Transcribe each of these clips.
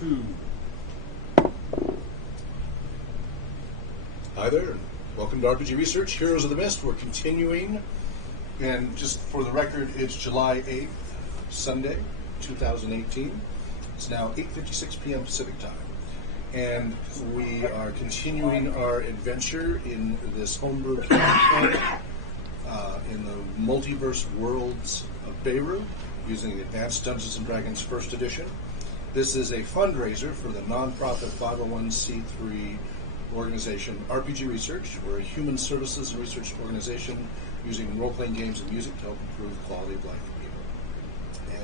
2. Hi there, and welcome to RPG Research, Heroes of the Mist. We're continuing, and just for the record, it's July 8th, Sunday, 2018. It's now 8:56 p.m. Pacific time. And we are continuing our adventure in this homebrew campaign in the multiverse worlds of Beirut using the Advanced Dungeons & Dragons First Edition. This is a fundraiser for the nonprofit 501c3 organization RPG Research. We're a human services and research organization using role-playing games and music to help improve the quality of life for people.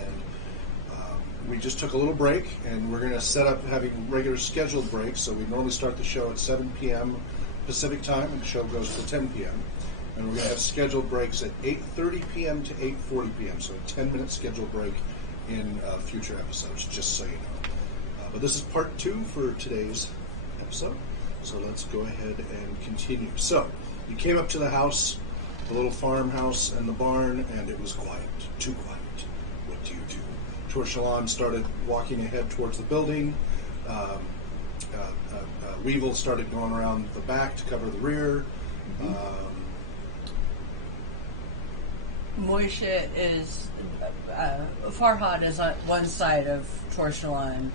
And we just took a little break, and we're going to set up having regular scheduled breaks. So we normally start the show at 7 p.m. Pacific time, and the show goes to 10 p.m. And we're going to have scheduled breaks at 8:30 p.m. to 8:40 p.m. So a 10-minute scheduled break in future episodes, just so you know. But this is part 2 for today's episode. So let's go ahead and continue. So, you came up to the house, the little farmhouse and the barn, and it was quiet. Too quiet. What do you do? Torshalon started walking ahead towards the building. Weevil started going around the back to cover the rear. Moisha is... Farhad is on one side of Torshalon.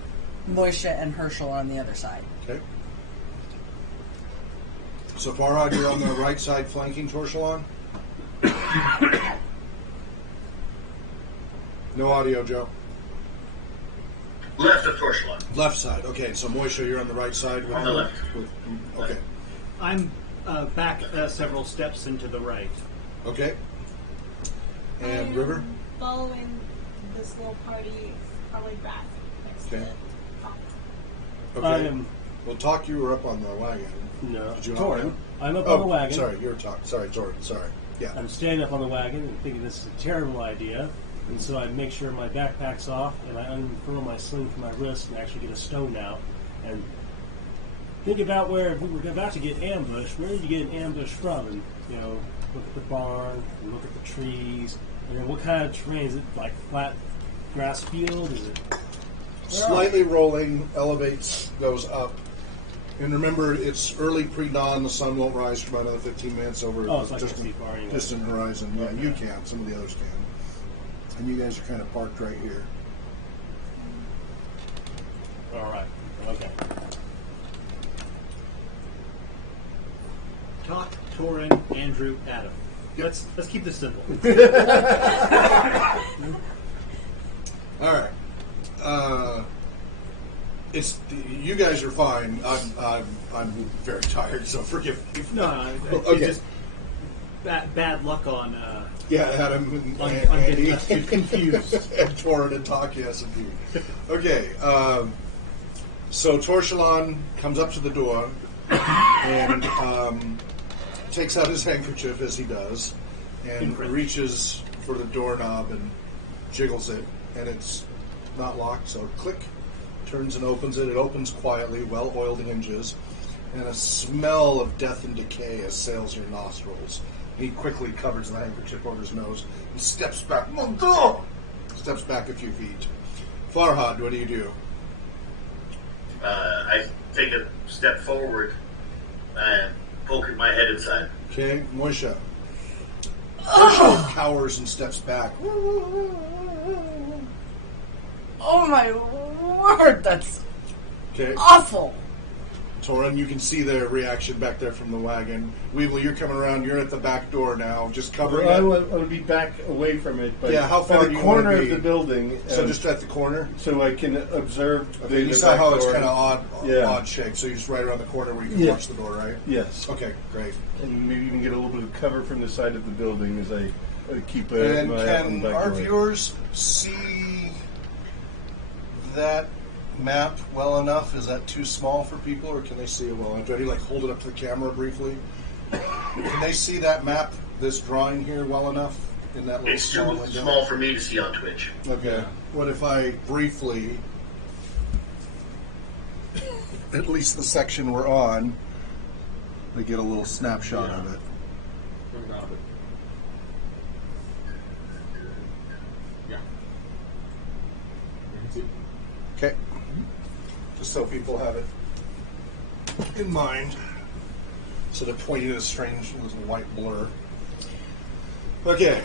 Moisha and Herschel on the other side. Okay. So Farhad, you're on the right side flanking Torshalon? No audio, Joe. Left of Torshalon. Left side. Okay, so Moisha, you're on the right side. On the left. Okay. I'm back several steps into the right. Okay. And River? Following this little party, probably back next to Okay. Talk. Okay. I am... Well, Talk, you were up on the wagon. No. Did you not Torin. know? I'm up on the wagon. Sorry, you're Talk. Sorry, Torin. Sorry. Yeah. I'm standing up on the wagon and thinking this is a terrible idea. And so I make sure my backpack's off and I unfurl my sling from my wrist and actually get a stone out. And think about where, if we were about to get ambushed, where did you get an ambush from? And, you know, look at the barn, and look at the trees, and then what kind of terrain? Is it like flat grass field? Is it... Slightly rolling, elevates, goes up. And remember, it's early pre-dawn. The sun won't rise for about another 15 minutes over Oh, so I the can't see far anyway. distant horizon. Yeah, you can. Some of the others can. And you guys are kind of parked right here. All right. Okay. Talk, Torin, Andrew, Adam. Yep. Let's keep this simple. All right. It's you guys are fine. I'm very tired, so forgive me. No, Okay. Just bad luck on. Yeah, Adam I'm and Andy. getting confused. And Torin and Talk, yes, indeed. Okay, so Torshalon comes up to the door and takes out his handkerchief, as he does, and reaches for the doorknob and jiggles it, and it's not locked, so click, turns and opens it. It opens quietly, well-oiled hinges, and a smell of death and decay assails your nostrils. He quickly covers the handkerchief over his nose and steps back. Steps back a few feet. Farhad, what do you do? I take a step forward and poke my head inside. Okay, Moisha. Moisha cowers and steps back. Oh my word, that's Okay, awful. Torin, you can see their reaction back there from the wagon. Weevil, you're coming around. You're at the back door now, just covering I it. would be back away from it, but Yeah, how far at do the you corner wanna of be? the building, So just at the corner. so I can observe. Okay, you the saw back how it's door. kind of Yeah. odd shape. So you're just right around the corner where you can Yeah. watch the door, right? Yes, Okay, great. and maybe even get a little bit of cover from the side of the building as I keep an And eye out on can the back our door. viewers see that map well enough? Is that too small for people, or can they see it well enough? Do I need to hold it up to the camera briefly? Can they see that map, this drawing here, well enough in that little It's small too window? small for me to see on Twitch. Okay. What if I briefly, at least the section we're on, I get a little snapshot of it? Yeah. You can see. Okay. just so people have it in mind. So they're pointing at a strange little white blur. Okay.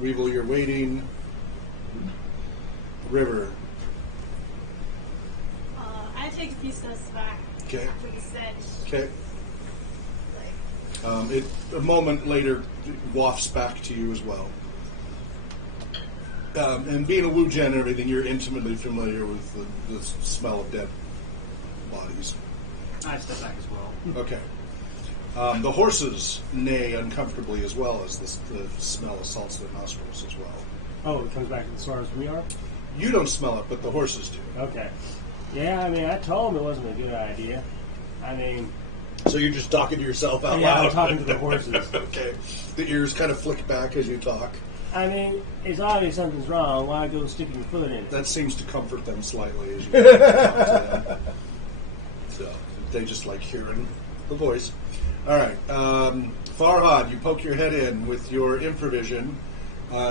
Weevil, you're waiting. River. I take a few steps back. Okay. After the said. Okay. Like, A moment later wafts back to you as well. And being a Wu Gen and everything, you're intimately familiar with the smell of dead bodies. I step back as well. Okay. The horses neigh uncomfortably as well as the smell assaults their nostrils as well. Oh, it comes back as far as we are? You don't smell it, but the horses do. Okay. Yeah, I mean, I told him it wasn't a good idea. I mean... So you're just talking to yourself out Yeah, loud? I'm talking to the horses. Okay. The ears kind of flick back as you talk. I mean, it's obvious something's wrong. Why go sticking your foot in it? That seems to comfort them slightly as you talk to them. So they just like hearing the voice. All right. Farhad, you poke your head in with your infravision.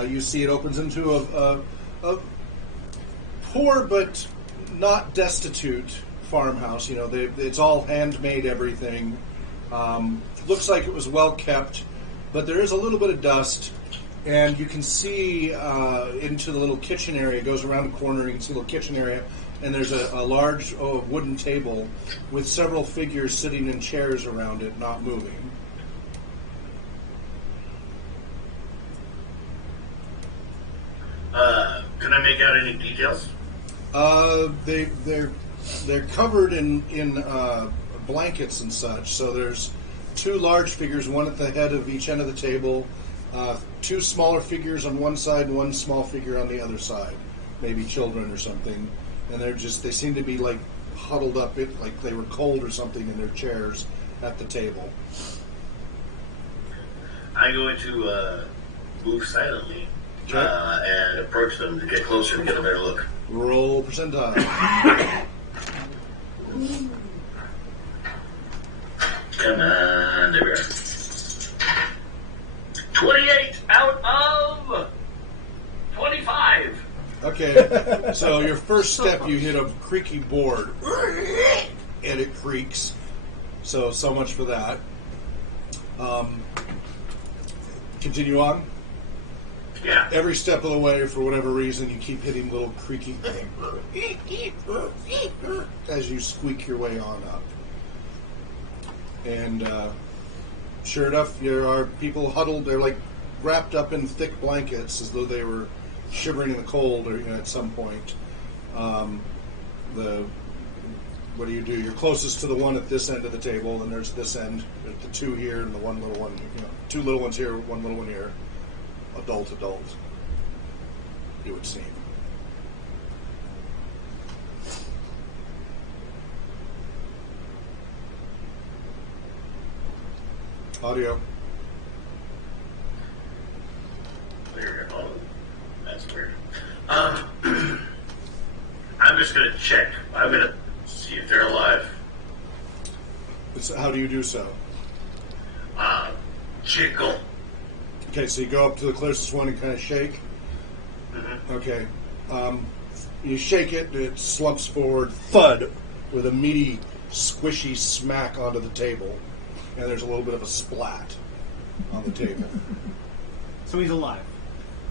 You see it opens into a poor but not destitute farmhouse. You know, it's all handmade everything. Looks like it was well kept, but there is a little bit of dust. And you can see into the little kitchen area. It goes around the corner. You can see a little kitchen area. And there's a large wooden table with several figures sitting in chairs around it, not moving. Can I make out any details? They're covered in blankets and such. So there's two large figures, one at the head of each end of the table. Two smaller figures on one side and one small figure on the other side. Maybe children or something. And they seem to be like huddled up, like they were cold or something in their chairs at the table. I'm going to move silently Okay. and approach them to get closer and get a better look. Roll percentile. Come on, there we are. 28 out of 25. Okay, so your first step, you hit a creaky board, and it creaks. So much for that. Continue on. Yeah. Every step of the way, for whatever reason, you keep hitting little creaky as you squeak your way on up. And sure enough, there are people huddled. They're like wrapped up in thick blankets as though they were shivering in the cold or at some point. What do? You're closest to the one at this end of the table, and there's this end. There's the two here and the one little one. Two little ones here, one little one here. Adult. It would seem. Audio. Weird. Oh, that's weird. I'm just going to check. I'm going to see if they're alive. How do you do so? Jiggle. Okay, so you go up to the closest one and kind of shake. Mm-hmm. Okay. You shake it, it slumps forward, thud, with a meaty, squishy smack onto the table. And there's a little bit of a splat on the table. So he's alive.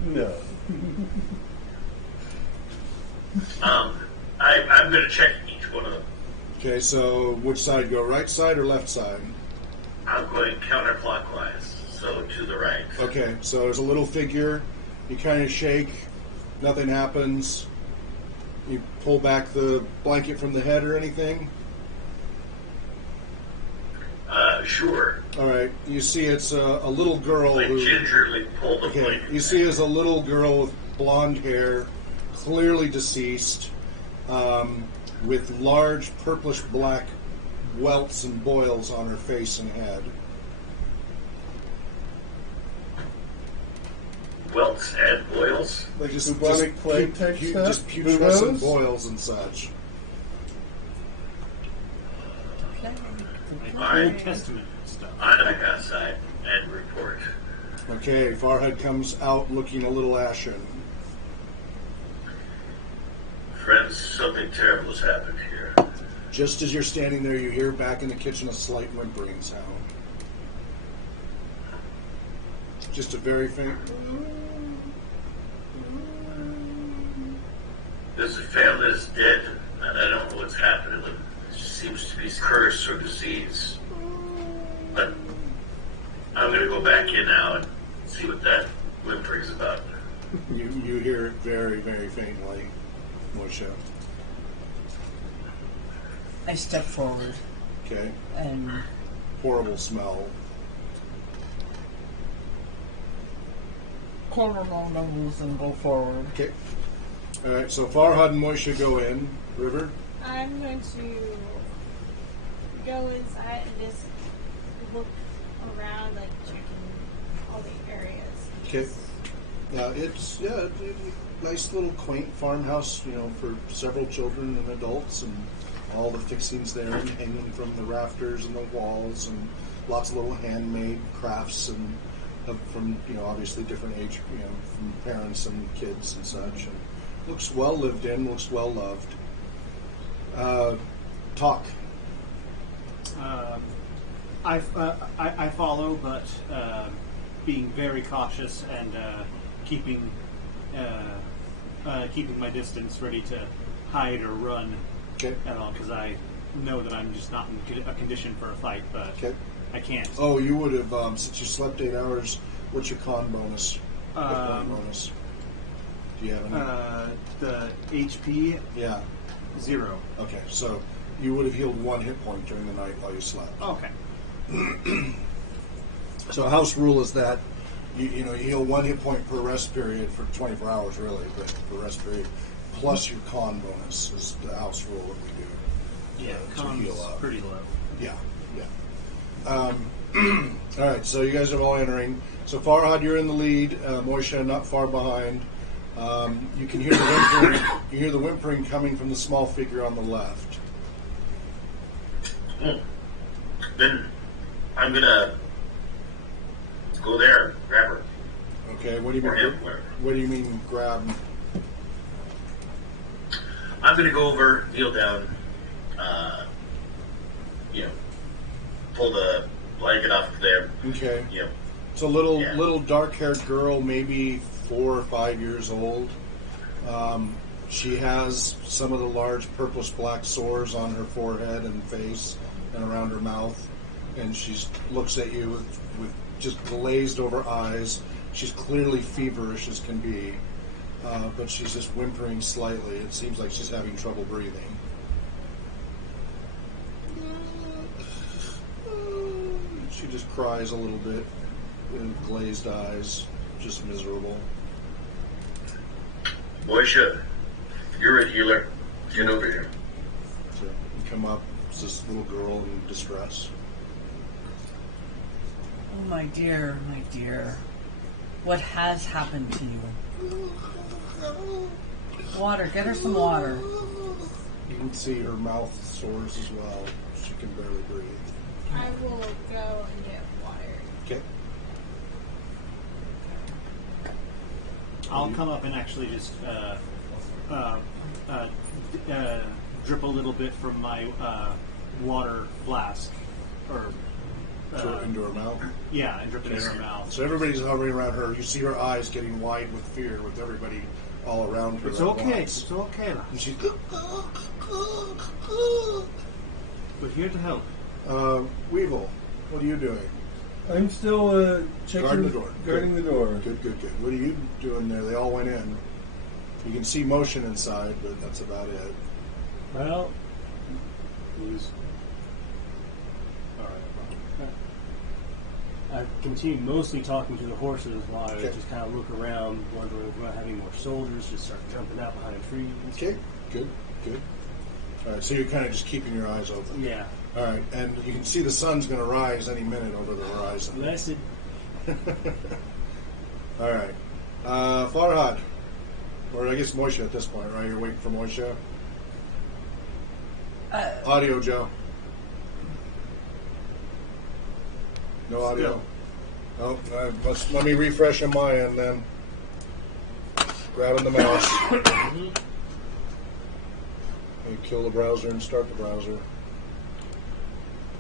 No. I'm going to check each one of them. Okay, so which side go? Right side or left side? I'm going counterclockwise, so to the right. Okay, so there's a little figure. You kind of shake. Nothing happens. You pull back the blanket from the head or anything? Sure. All right. You see it's a little girl I who... gingerly pull the Okay, blanket. you see as a little girl with blonde hair, clearly deceased, with large purplish-black welts and boils on her face and head. Welts and boils. Like just Bubonic plague type stuff? just putrescent Buboes? boils and such. Old Testament stuff. I'm back outside and report. Okay, Farhad comes out looking a little ashen. something terrible has happened here. Just as you're standing there, you hear back in the kitchen a slight whimpering sound. Just a very faint. There's a family that's dead, and I don't know what's happening. It seems to be curse or disease. But I'm going to go back in now and see what that whimpering's about. You hear it very, very faintly, Moshe. I step forward Okay. and Horrible smell. corner along those and go forward. Okay. All right. So Farhad and Moshe go in. River. I'm going to go inside and just look around, like checking all the areas. Okay. It's nice little quaint farmhouse, for several children and adults, and all the fixings there and hanging from the rafters and the walls, and lots of little handmade crafts and from obviously different age, from parents and kids and such. And looks well lived in, looks well loved. Talk. I follow, but being very cautious and keeping my distance, ready to hide or run Okay. at all, because I know that I'm just not in a condition for a fight, but Okay. I can't. Oh, you would have, since you slept 8 hours, what's your con bonus? Hit point bonus? Do you have any? The HP Yeah. 0. Okay, so you would have healed 1 hit point during the night while you slept. Okay. So house rule is that you heal 1 hit point per rest period for 24 hours, really, but per rest period, plus your con bonus is the house rule that we do. Yeah, to com's heal up. pretty low. Yeah. All right, so you guys are all entering. So Farhad, you're in the lead. Moshe, not far behind. You can hear the whimpering. You hear the whimpering coming from the small figure on the left. Then I'm going to go there and grab her. Okay, what do you Or mean? him, whatever. What do you mean grab? I'm going to go over, kneel down, pull the blanket off of there. Okay. You know, It's a little Yeah. little dark-haired girl, maybe 4 or 5 years old. She has some of the large purplish-black sores on her forehead and face and around her mouth, and she looks at you with just glazed-over eyes. She's clearly feverish as can be, but she's just whimpering slightly. It seems like she's having trouble breathing. She just cries a little bit with glazed eyes, just miserable. Moisha, you're a healer. Get over here. So you come up, it's this little girl in distress. Oh, my dear, my dear. What has happened to you? Water. Get her some water. You can see her mouth sores as well. She can barely breathe. I will go and get water. Okay. I'll come up and actually just drip a little bit from my water flask, or Into her mouth. yeah, and drip it in her mouth. So everybody's hovering around her. You see her eyes getting wide with fear with everybody all around her. It's at okay. once. It's okay. And she's We're here to help. Weevil, what are you doing? I'm still checking, Guarding the door. Guarding the door. Good. What are you doing there? They all went in. You can see motion inside, but that's about it. Well, I continued mostly talking to the horses while I Okay. just kind of look around, wondering if we're not having more soldiers just start jumping out behind trees. Okay, good. All right, so you're kind of just keeping your eyes open. Yeah. All right, and you can see the sun's going to rise any minute over the horizon. Blessed. All right. Farhad, or I guess Moshe at this point, right? You're waiting for Moshe? Audio, Joe. No audio. Oh, let me refresh on my end then. Grabbing the mouse. me kill the browser and start the browser.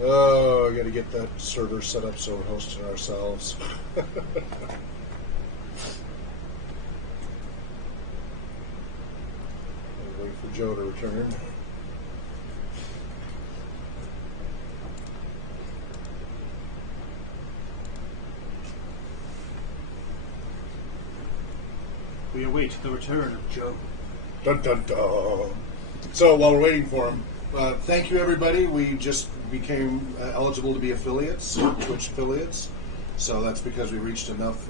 Oh, I got to get that server set up so we're hosting ourselves. I'll wait for Joe to return. We await the return of Joe. Dun dun dun. So while we're waiting for him, thank you everybody. We just became eligible to be affiliates, Twitch affiliates. So that's because we reached enough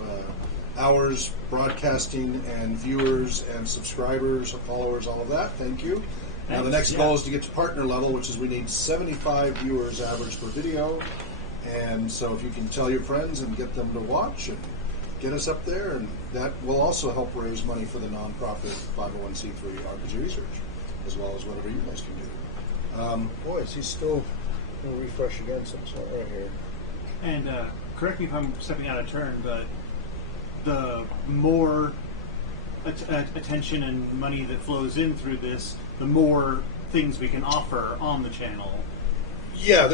hours broadcasting and viewers and subscribers, followers, all of that. Thank you. Now the next goal is to get to partner level, which is we need 75 viewers average per video. And so if you can tell your friends and get them to watch and get us up there, and that will also help raise money for the nonprofit 501c3 RPG research, as well as whatever you guys can do. Boy, is he still going to refresh again? Something's not right here. And correct me if I'm stepping out of turn, but the more attention and money that flows in through this, the more things we can offer on the channel. Yeah,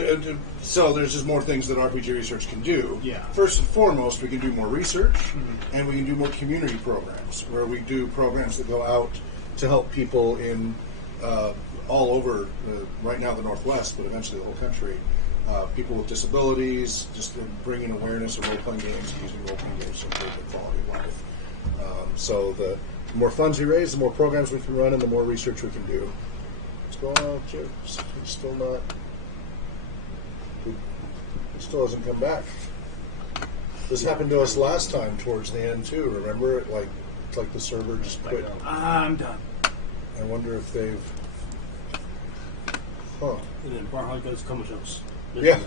so there's just more things that RPG research can do. Yeah. First and foremost, we can do more research, and we can do more community programs, where we do programs that go out to help people in all over, right now the Northwest, but eventually the whole country, people with disabilities, just bringing awareness of role-playing games, using role-playing games to improve their quality of life. So the more funds we raise, the more programs we can run, and the more research we can do. What's going on with you? He's still not... It still hasn't come back. This happened to us last time towards the end too. Remember, it's like the server just quit. I'm done. I wonder if they've. Huh. And then Barhog goes comatose. Yeah.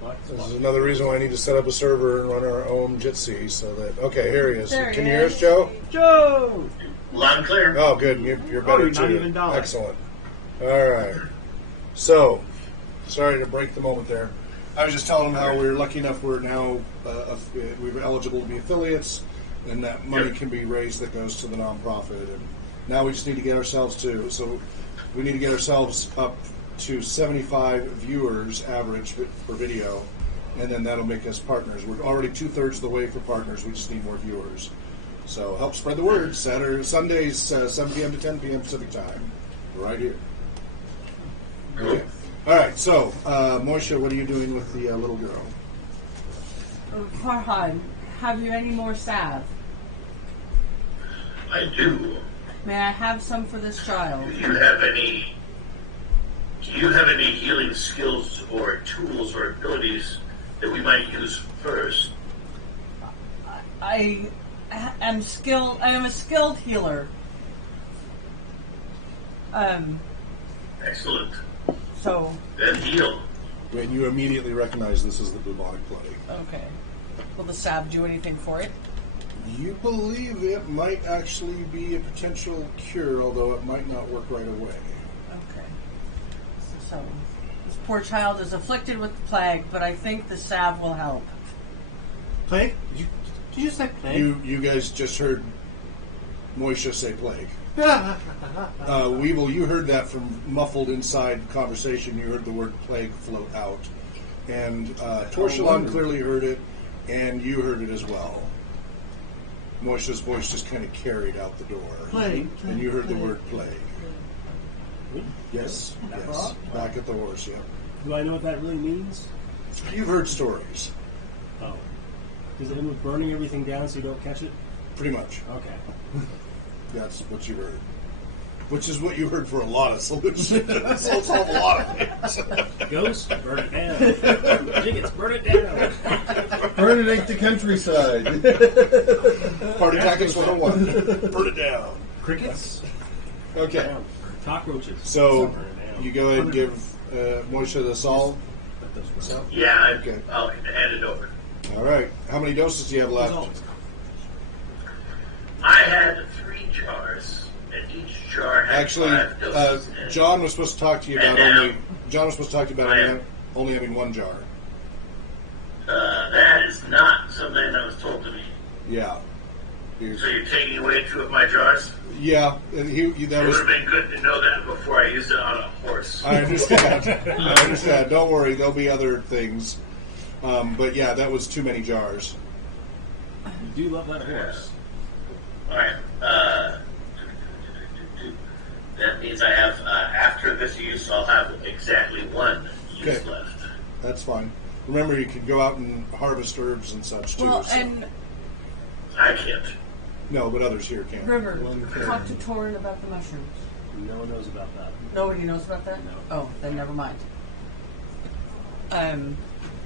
What? This is another reason why I need to set up a server and run our own Jitsi so that. Okay, here he is. There he Can you hear us, is. Joe? Joe! Loud and clear. Oh, good. You're better you're too. not even dialing. Excellent. All right. So, sorry to break the moment there. I was just telling them how we're lucky enough we're now we're eligible to be affiliates, and that money can be raised that goes to the nonprofit. And now we just need to get ourselves we need to get ourselves up to 75 viewers average per video, and then that'll make us partners. We're already 2/3 of the way for partners. We just need more viewers. So help spread the word. Sundays, 7 p.m. to 10 p.m. Pacific time, right here. Okay. All right, so, Moisha, what are you doing with the little girl? Farhan, have you any more salve? I do. May I have some for this child? Do you have any healing skills or tools or abilities that we might use first? I am a skilled healer. Excellent. So, Then heal. And you immediately recognize this is the bubonic plague. okay. Will the salve do anything for it? You believe it might actually be a potential cure, although it might not work right away. Okay. So, this poor child is afflicted with the plague, but I think the salve will help. Plague? Did you say plague? You guys just heard Moisha say plague. Weevil, you heard that from muffled inside conversation. You heard the word plague float out. And Torshalon clearly heard it, and you heard it as well. Moisha's voice just kind of carried out the door. Plague. And you heard the word plague. Yes, yes. Back at the horse, yeah. Do I know what that really means? You've heard stories, Oh. Does it end with burning everything down so you don't catch it? pretty much. Okay. That's what you heard. Which is what you heard for a lot of solutions. So it's a lot of things. Ghost, burn it down. Tickets, burn it down. Burnate the countryside. Party Tactics 101. Burn it down. Crickets? Okay. Down. Cockroaches. So Burn it down. you go ahead and give Moisha the sol. That does work. So, Yeah, Okay. I'll hand it over. all right. How many doses do you have As left? always. I had 3 jars, and each jar had Actually, 5 doses. in it. John was supposed to talk to you about only having one jar. That is not something that was told to me. Yeah. So you're taking away 2 of my jars? Yeah, and that It was. would have been good to know that before I used it on a horse. I understand. I understand. Don't worry, there'll be other things. But yeah, that was too many jars. You do love that horse. Alright. That means I have, after this use, I'll have exactly 1 use Okay. left. That's fine. Remember, you can go out and harvest herbs and such too. Well, so- and I can't. no, but others here can. River, One third. talk to Torrin about the mushrooms. No one knows about that. Nobody knows about that? No. Oh, then never mind. People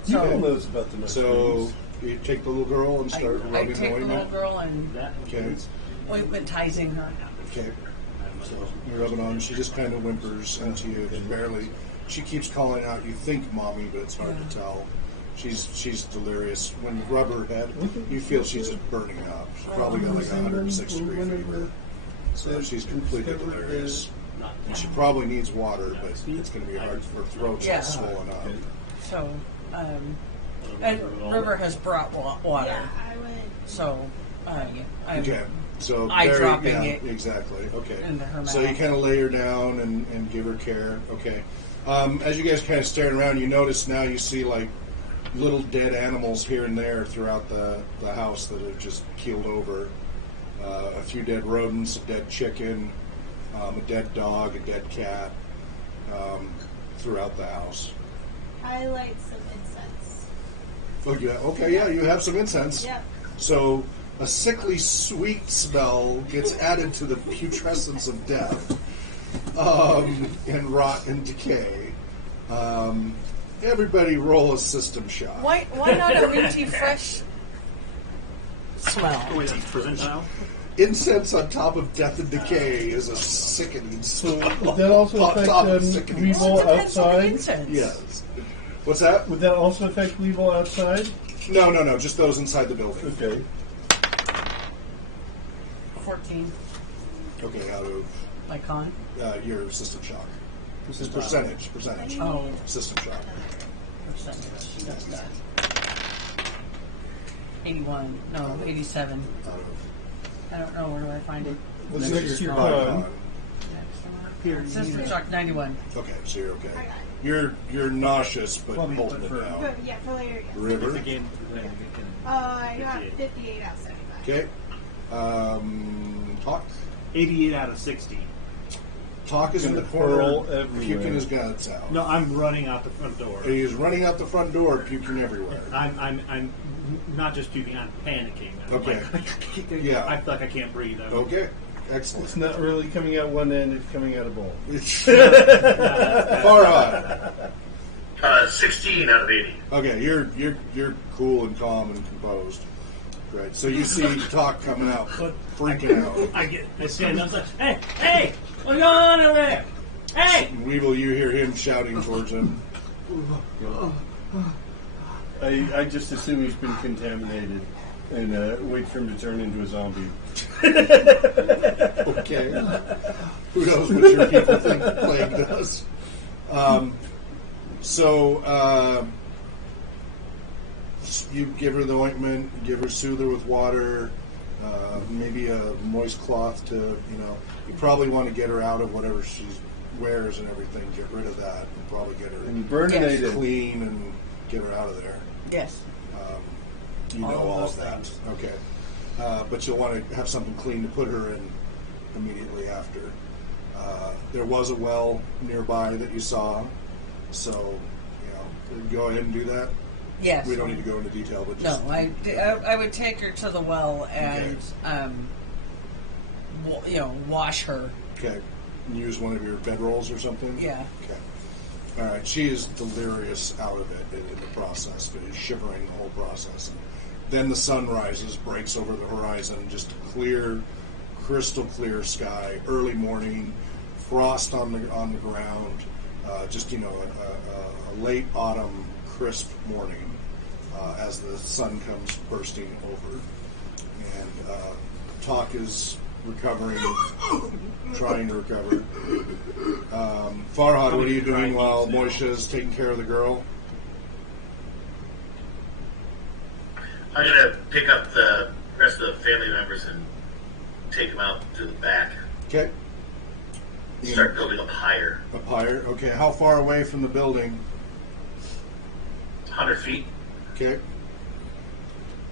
So knows about the So mushrooms. you take the little girl and I start rubbing the take the little ointment. girl and That Okay. includes ointmentizing her. Okay. so You're rubbing on. She just kind of whimpers into you, and barely. She keeps calling out. You think mommy, but it's hard to tell. She's delirious. When you rub her head, you feel she's just burning up. She's probably got like 106-degree fever. So she's completely delirious. not And she probably needs water, but it's going to be hard. Her throat's all Yeah. swollen up. So, and River has brought water. Yeah, I would. So, I'm Okay. So eye very- dropping yeah, it exactly. Okay. into her So you mouth. kind of lay her down and give her care. Okay. As you guys kind of staring around, you notice now you see like little dead animals here and there throughout the house that have just keeled over. A few dead rodents, a dead chicken, a dead dog, a dead cat throughout the house. I light some incense. Oh, yeah. Okay, yeah, you have some incense. Yep. So a sickly sweet smell gets added to the putrescence of death and rot and decay. Everybody roll a system shot. why not a minty fresh smell? Oh, wait, that's percentile? Incense on top of death and decay is a sickening So smell. would that also On affect top of sickening weevil smell. Depends on the outside? incense. Yes. What's that? Would that also affect weevil outside? No. Just those inside the building. Okay. 14, Okay, out of my con. your system shock. This is percentage. Oh, System shock. percentage. That's that. 81. No, 87. Out of I don't know. Where do I find it? What's next next to your con. con? System shock 91. Okay, so you're okay. I got it. You're nauseous, but Well, I mean, holding but it for- down. But yeah, for later. Yes. River. the game. I got 58 out of 75. Okay. Talk. 88 out of 60. Talk is in the Gonna corner, hurl everywhere. puking his guts out. No, I'm running out the front door. He is running out the front door, puking everywhere. I'm not just puking. I'm panicking. I'm Okay. like, Yeah. I feel like I can't breathe. Okay. Excellent. It's not really coming out one end; it's coming out a bowl. Far on. 16 out of 80. Okay, you're cool and calm and composed. Great. So you see Talk coming out, freaking out. I stand up. Hey, what's going on over there? Hey! Weevil, you hear him shouting towards him. I just assume he's been contaminated and wait for him to turn into a zombie. Okay. Who knows what your people think the plague does? You give her the ointment, give her soother with water, maybe a moist cloth to, you probably want to get her out of whatever she wears and everything, get rid of that, and probably get her And burninate it. clean and get her out of there. Yes. You know All of all those of that. things. Okay. But you'll want to have something clean to put her in immediately after. There was a well nearby that you saw, so go ahead and do that. Yes. We don't need to go into detail, but No, just I would take her to the well and wash her. okay. Use one of your bedrolls or something. Yeah. Okay. All right. She is delirious out of it in the process, but is shivering the whole process. And then the sun rises, breaks over the horizon, just a clear, crystal clear sky. Early morning, frost on the ground. Just a late autumn crisp morning as the sun comes bursting over, and Talk is recovering, trying to recover. Farhad, what are you doing while Moisha's taking care of the girl? I'm going to pick up the rest of the family members and take them out to the back. Okay. Start building up higher. Up higher. Okay. How far away from the building? 100 feet. Okay.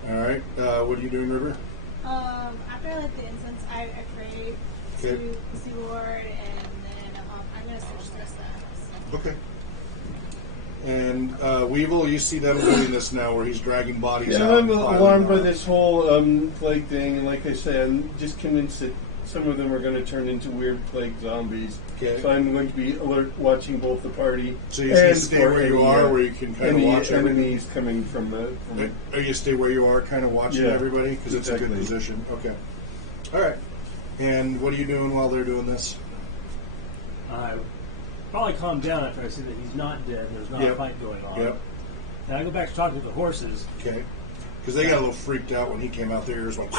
All right. What are you doing, River? After I lit the incense, I pray Okay. to the Lord, and then I'm going to search the rest of the house. Okay. And Weevil, you see them doing this now, where he's dragging bodies out. Yeah, I'm and piling alarmed by them. this whole plague thing, and like I said, I'm just convinced that some of them are going to turn into weird plague zombies. Okay. So I'm going to be alert, watching both the party. So you just and stay for where you any, are, where you can kind of any watch everything? enemies coming from the. Or you stay where you are, kind of watching Yeah, everybody, because it's a good exactly. position. Okay. All right. And what are you doing while they're doing this? I probably calm down after I see that he's not dead and there's not a Yep. fight going on. Yep. And I go back to talking to the horses. Okay. Because they got a little freaked out when he came out. Their ears went.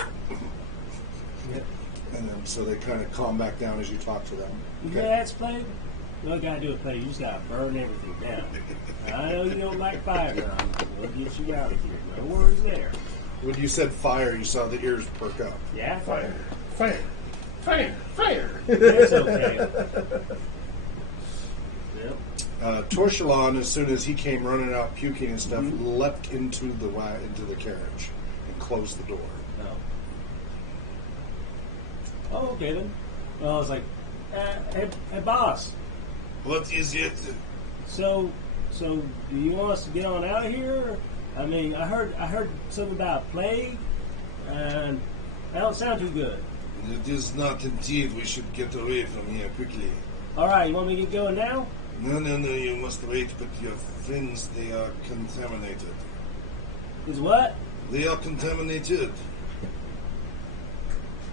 And then, so they kind of calm back down as you talk to them. Okay. Yeah, it's plague. You don't gotta do a plague. You just gotta burn everything down. I know you don't like fire, but we'll get you out of here. No worries there. When you said fire, you saw the ears perk up. Yeah, Fire! Fire! Fire! Fire! It's okay. Yep. Torchelon, as soon as he came running out puking and stuff, leapt into the carriage and closed the door. No. Oh, okay then. Well, I was like, hey, boss. What is it? So do you want us to get on out of here? I mean, I heard something about plague, and that don't sound too good. It is not indeed. We should get away from here quickly. All right, you want me to get going now? No, you must wait, but your friends, they are contaminated. Is what? They are contaminated.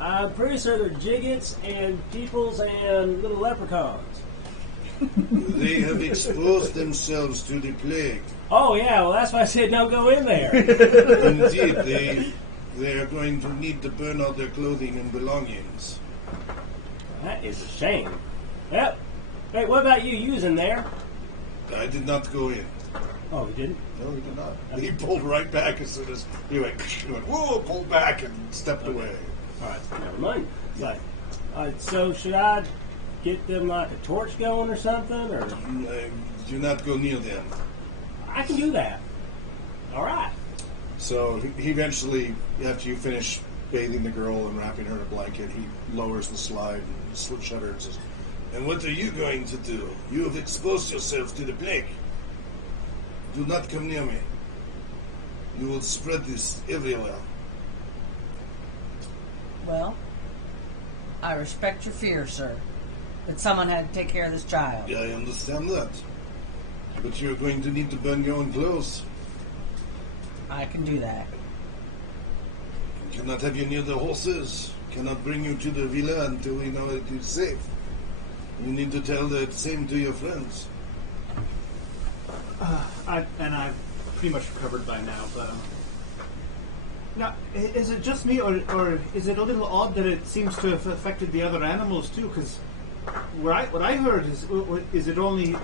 I'm pretty sure they're giggets and peoples and little leprechauns. They have exposed themselves to the plague. Oh yeah, well that's why I said don't go in there. Indeed, they are going to need to burn all their clothing and belongings. That is a shame. Yep. Hey, what about you? You was in there. I did not go in. Oh, you didn't? No, he did not. He pulled right back as soon as he went whoa, pulled back and stepped away. All right, never mind. It's like, so should I get them like a torch going or something, or Do not go near them. I can do that. All right. So he eventually, after you finish bathing the girl and wrapping her in a blanket, he lowers the slide and slip shutter and says, "And what are you going to do? You have exposed yourself to the plague. Do not come near me. You will spread this everywhere." Well, I respect your fear, sir. But someone had to take care of this child. Yeah, I understand that. But you're going to need to burn your own clothes. I can do that. Cannot have you near the horses. Cannot bring you to the villa until we know it is safe. You need to tell the same to your friends. I've pretty much recovered by now, but now is it just me, or is it a little odd that it seems to have affected the other animals too? Because what I heard is it only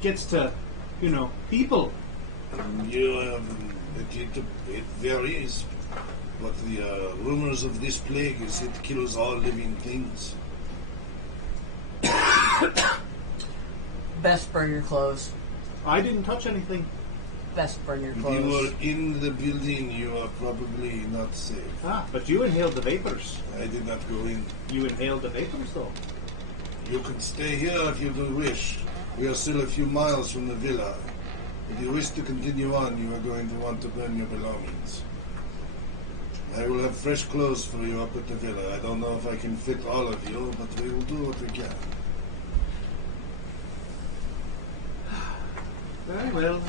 gets to people. It varies, but the rumors of this plague is it kills all living things. Best burn your clothes. I didn't touch anything. Best burn your If you clothes. are in the building, you are probably not safe. But you inhaled the vapors. I did not go in. You inhaled the vapors, though. You can stay here if you do wish. We are still a few miles from the villa. If you wish to continue on, you are going to want to burn your belongings. I will have fresh clothes for you up at the villa. I don't know if I can fit all of you, but we will do what we can. Very well.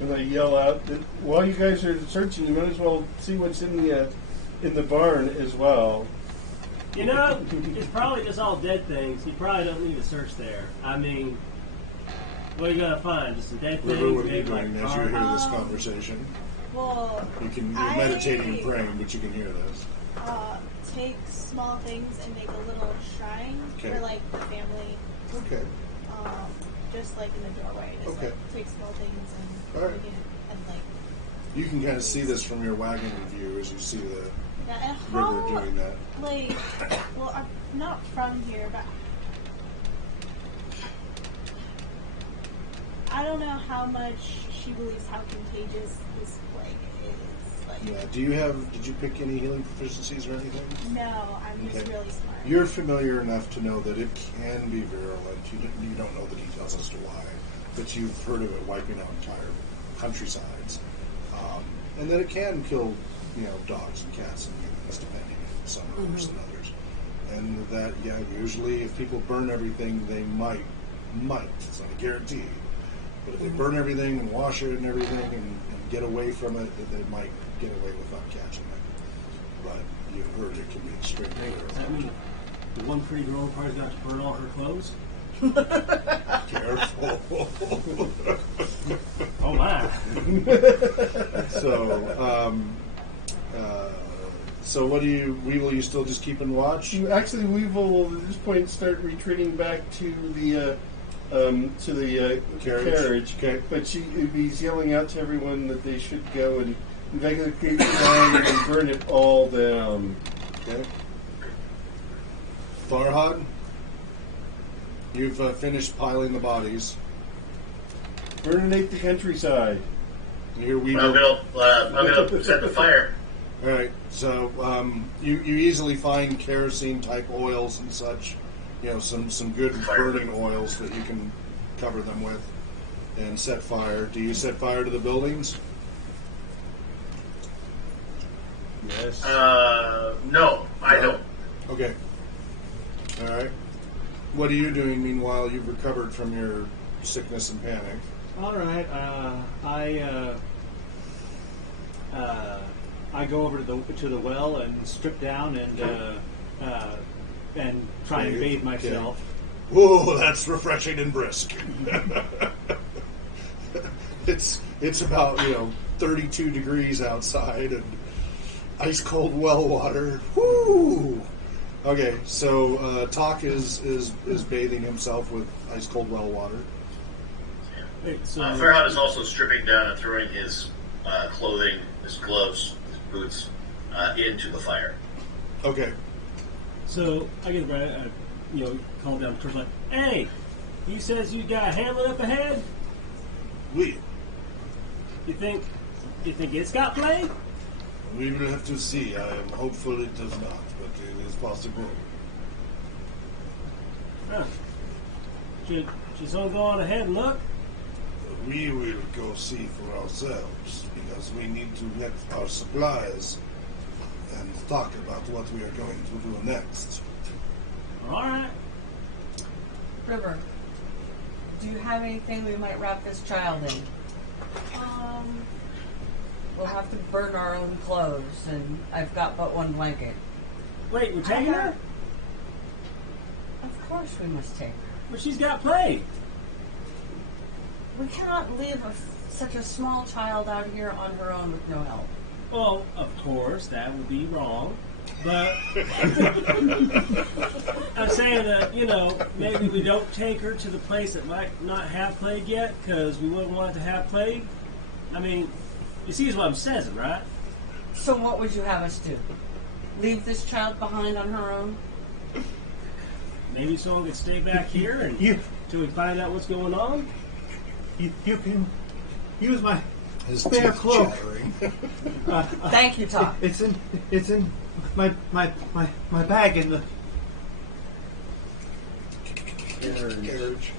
And I yell out that while you guys are searching, you might as well see what's in the barn as well. You know, it's probably just all dead things. You probably don't need to search there. I mean, what are you gonna find? Just some dead things? River, what are you maybe doing like as you hear cards? this conversation? Well, You're I meditating and praying, but you can hear this. take small things and make a little shrine Okay. for like the family, Okay. just like in the doorway. Just Okay. like take small things and All right. make it and like You can kind of see this from your wagon view as you see that. And how, River doing that. like, well, I'm not from here, but I don't know how much she believes how contagious this plague is. Like, Yeah. Did you pick any healing proficiencies or anything? no, I'm just Okay. really smart. You're familiar enough to know that it can be virulent. You don't know the details as to why, but you've heard of it wiping out entire countrysides, and that it can kill, dogs and cats and humans, depending. Some are worse than others, and that usually if people burn everything, they might. It's not a guarantee, but if they burn everything and wash it and everything and get away from it, that they might get away without catching it. But you've heard it can be extremely Does that virulent. mean the one pretty girl probably got to burn all her clothes? Careful. Oh my! So what will you still just keep and watch? Actually, Weevil will at this point start retreating back to the carriage. Okay. But he's yelling out to everyone that they should go and investigate the ground and burn it all down. Okay. Farhad, you've finished piling the bodies. Burninate the countryside. Here we I'm go. gonna set the fire. All right. So you easily find kerosene type oils and such. Some good burning oils that you can cover them with and set fire. Do you set fire to the buildings? Yes. No, I don't. Okay. All right. What are you doing meanwhile you've recovered from your sickness and panic? All right. I go over to the well and strip down and try and bathe myself. Whoa, that's refreshing and brisk. It's about 32 degrees outside and ice cold well water. Whoo! Okay, so Talk is bathing himself with ice cold well water. Wait, so Farhad is also stripping down and throwing his clothing, his gloves, his boots into the fire. Okay. So I get right, call down the like, hey, he says you got Hamlet up ahead. We You think it's got plague? will have to see. I am hopeful it does not, but it is possible. Huh. Should someone go on ahead and look? We will go see for ourselves because we need to get our supplies and talk about what we are going to do next. All right. River, do you have anything we might wrap this child in? We'll have to burn our own clothes, and I've got but one blanket. Wait, we're taking her? Of course we must take her. But she's got plague. We cannot leave such a small child out here on her own with no help. Well, of course, that would be wrong. But I'm saying that, maybe we don't take her to the place that might not have plague yet because we wouldn't want it to have plague. I mean, you see what I'm saying, right? So what would you have us do? Leave this child behind on her own? Maybe someone could stay back here and till we find out what's going on. You can use my His spare teeth cloak. chattering. Thank you, Tom. It's in my bag in the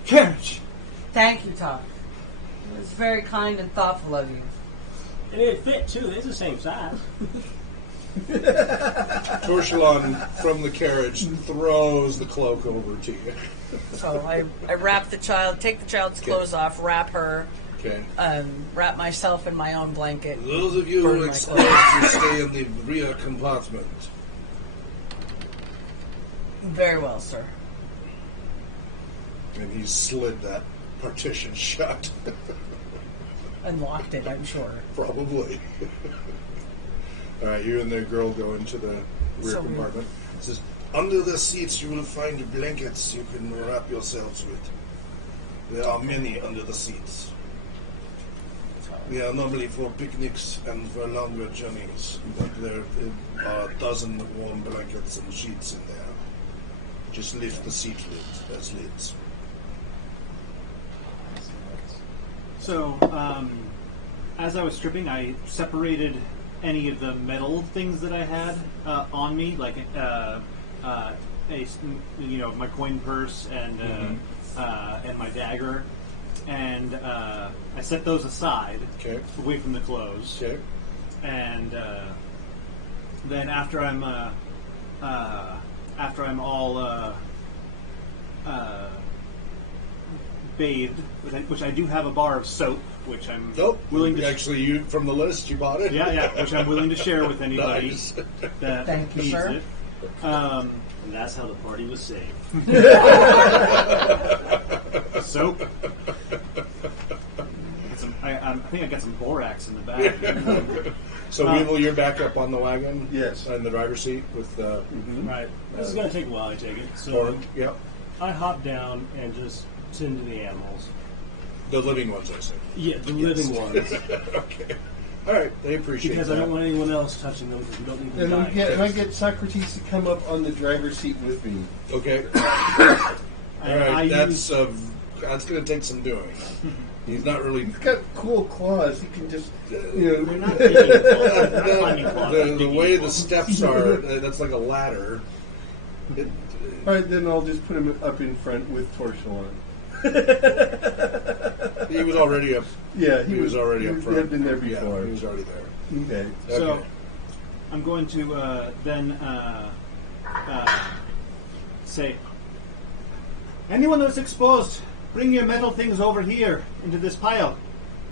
carriage. Thank you, Tom. It was very kind and thoughtful of you. And it fit too. It's the same size. Torchelon from the carriage throws the cloak over to you. So I wrap the child, take the child's clothes off, wrap her, Okay. wrap myself in my own blanket. Those of you Burn who my expect clothes. to stay in the rear compartment. Very well, sir. And he slid that partition shut. And locked it, I'm sure. Probably. All right, you and the girl go into the rear So compartment. It says, under the seats you will find blankets you can wrap yourselves with. There are many under the seats. Yeah, normally for picnics and for longer journeys, but there are a dozen warm blankets and sheets in there. Just lift the seat lid as lids. So, as I was stripping, I separated any of the metal things that I had on me, like my coin purse and my dagger, and I set those aside, away from the clothes. Okay. And then after I'm all bathed, which I do have a bar of soap, which I'm willing to actually, you from the list, you bought it. yeah, which I'm willing to share with anybody Nice. that Thank you, needs sir. it. And that's how the party was saved. Soap. I think I got some borax in the back. So Weevil, you're back up on the wagon? Yes. In the driver's seat with Right. This is going to take a while, I take it. So Thorn? Yep. I hop down and just tend to the animals. The living ones, I say. Yeah, the living ones. Okay. All right. They appreciate Because that. I don't want anyone else touching them because we don't need them And dying. I get Socrates to come up on the driver's seat with me. Okay. All And right. I That's going to take some doing. He's not really. He's got cool claws. He can just, They're not digging claws. They're not climbing claws. They're The digging way the claws. steps are, that's like a ladder. All right, then I'll just put him up in front with Torchel on. He was already up. Yeah, He was already up front. He had been there Yeah, before. he was already there. Okay. So, Okay. I'm going to then say, anyone who's exposed, bring your metal things over here into this pile.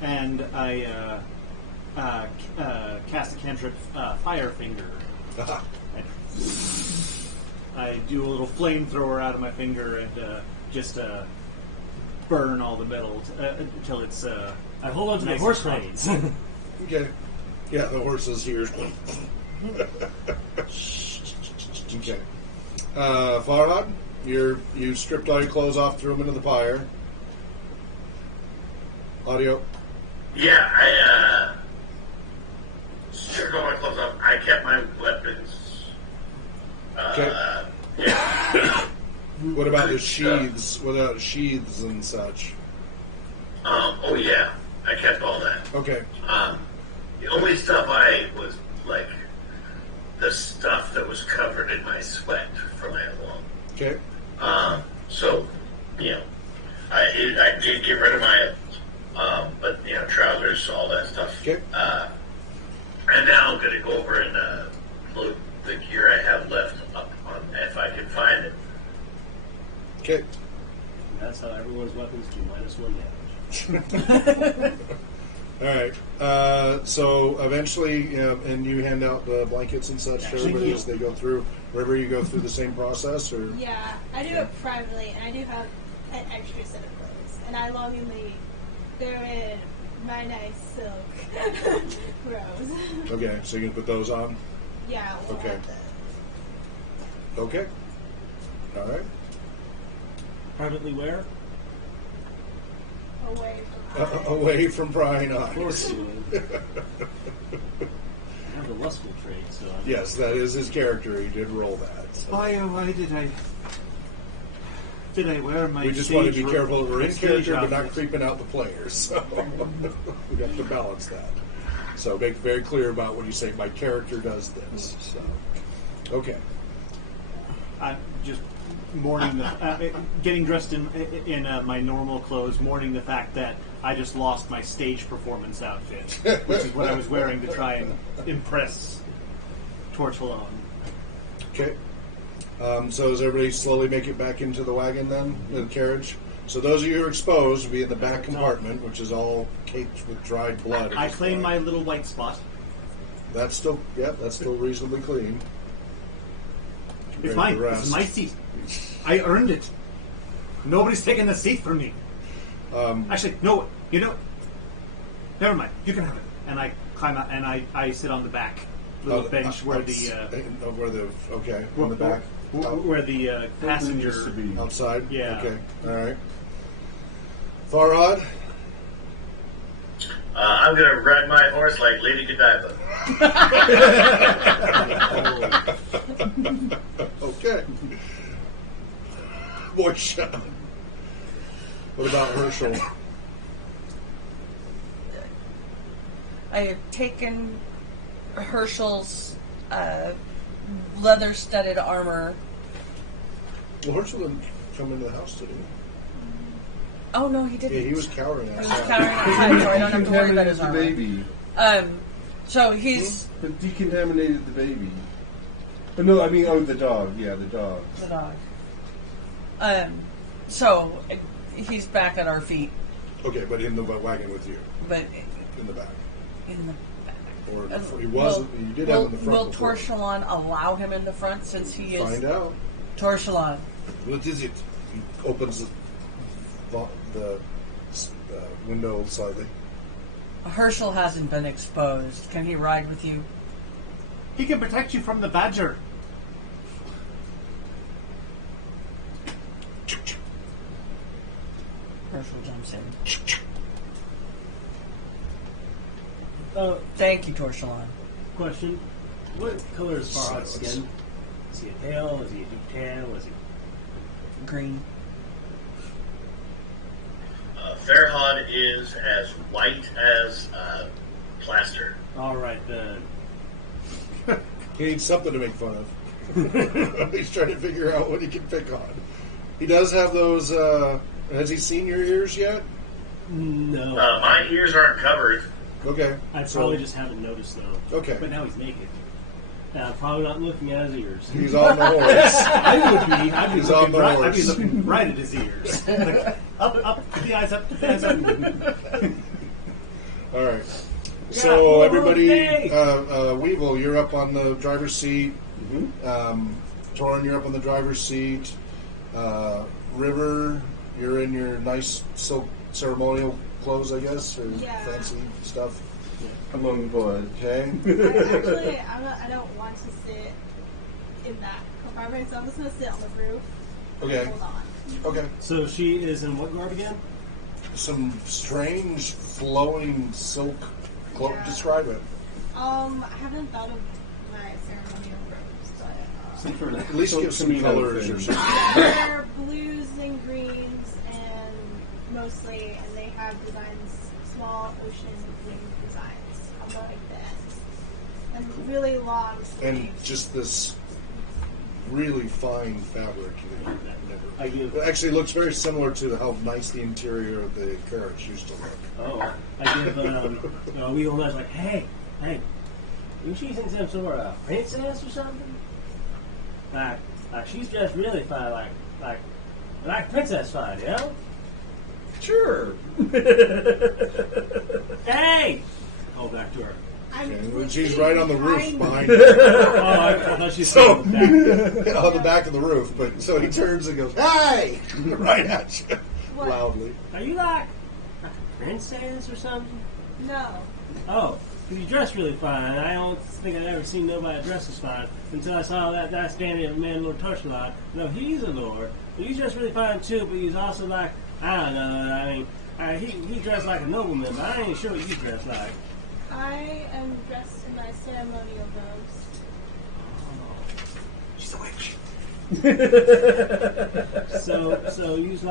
And I cast a cantrip, Fire Finger. I do a little flamethrower out of my finger and just burn all the metal until it's. I hold on to Nice the horse and reins. Okay. Yeah, the horse is here. Okay. Farhad, you stripped all your clothes off, threw them into the fire. Audio. Yeah, I stripped all my clothes off. I kept my weapons. Okay. Yeah. What about the sheaths? What about sheaths and such? Oh yeah, I kept all that. Okay. The only stuff I was like the stuff that was covered in my sweat from my long. Okay. So, you know, I did get rid of my, but you know, trousers, all that stuff. Okay. And now I'm gonna go over and load the gear I have left up on if I can find it. Okay. That's how everyone's weapons do -1 damage. All right. So eventually, and you hand out the blankets and such to Actually, everybody you- as they go through. Wherever you go through the same process, or Yeah, I do it privately, and I do have an extra set of clothes, and I longingly throw in my nice silk rose. okay, so you can put those on. Yeah. We'll Okay. have the- Okay. All right. Privately where? away from eyes. Away from prying Of course eyes. you would. I have the lustful trait, so I'm Yes, that is his character. He did roll that. So. Why did I wear my We just want to be stage careful that we're in stage character, but not outfit? creeping out the players. So we have to balance that. So make very clear about when you say my character does this. So okay. I'm just mourning the getting dressed in my normal clothes, mourning the fact that I just lost my stage performance outfit, which is what I was wearing to try and impress Torchel. Okay. So does everybody slowly make it back into the wagon then, the carriage? So those of you who are exposed will be in the back compartment, which is all caked with dried blood. at I this claim point. my little white spot. That's still, that's still reasonably clean. It's Compared to mine. the rest. It's my seat. I earned it. Nobody's taking the seat from me. Actually, no. You know, never mind. You can have it. And I climb out and I sit on the back little bench where the on the back where the passenger used to be. outside. Yeah. Okay. All right. Farhad. I'm going to ride my horse like Lady Godiva. Okay. Moisha. What about Herschel? I have taken Herschel's leather-studded armor. Well, Herschel didn't come into the house, did he? Oh no, he Yeah, didn't. he was cowering He was outside. cowering outside, so I don't have to worry about his the armor. baby. So he's But decontaminated the baby. But no, I mean, the dog. Yeah, the dog. the dog. So he's back at our feet, Okay, but in the wagon with you, but in the back. in the back. Or in the front. He wasn't. You did have him in the front Will before. Torchelon allow him in the front since he is Find out. Torchelon? What is it? He opens the window slightly. Herschel hasn't been exposed. Can he ride with you? He can protect you from the badger. Herschel jumps in. Thank you, Torchelon. Question: what color is Farhad's skin? Is he a pale? Is he a deep tan? Is he? Green. Farhad is as white as plaster. All right then. He needs something to make fun of. He's trying to figure out what he can pick on. He does have those. Has he seen your ears yet? No. My ears aren't covered. Okay. I probably just haven't noticed though. Okay. But now he's naked. And I'm probably not looking at his ears. He's on the horse. I would be. I'd be He's on looking the right. I'd be horse. looking right at his ears. Like, up, put the eyes up, put the eyes up. All right. Yeah, So everybody, day. Weevil, you're up on the driver's seat. Mm-hmm. Torin, you're up on the driver's seat. River, you're in your nice silk ceremonial clothes, I guess, or Yeah. fancy stuff. I'm on board. Okay. Actually, I don't want to sit in that compartment, so I'm just going to sit on the roof. Okay. And hold on. Okay. So she is in what garb again? Some strange flowing silk cloak. Yeah. Describe it. I haven't thought of my ceremonial robes, but Some sort of At least give some Camino colors or thing. something. they're blues and greens, and mostly, and they have designs, small ocean green designs on the like the ends, and really long sleeves. And just this really fine fabric that you've never. I give. It actually looks very similar to how nice the interior of the carriage used to look. Oh, I give. We all like, hey, you choosing some sort of princess or something? Like she's just really fine, like princess fine, you know? Sure. Hey! Call back to her. And she's right on the roof Behind behind me. her. Oh, I thought she was So- back. On the back of the roof. But so he turns and goes, "Hey!" right at you, What? loudly. Are you like a princess or something? No. Oh, 'cause you dress really fine. I don't think I've ever seen nobody dress as fine until I saw that standing man, Lord Torchlight. No, he's a lord. But you dress really fine too, but he's also like, I don't know, I mean, he dressed like a nobleman, but I ain't sure what you dress like. I am dressed in my ceremonial robes. She's a witch. So he's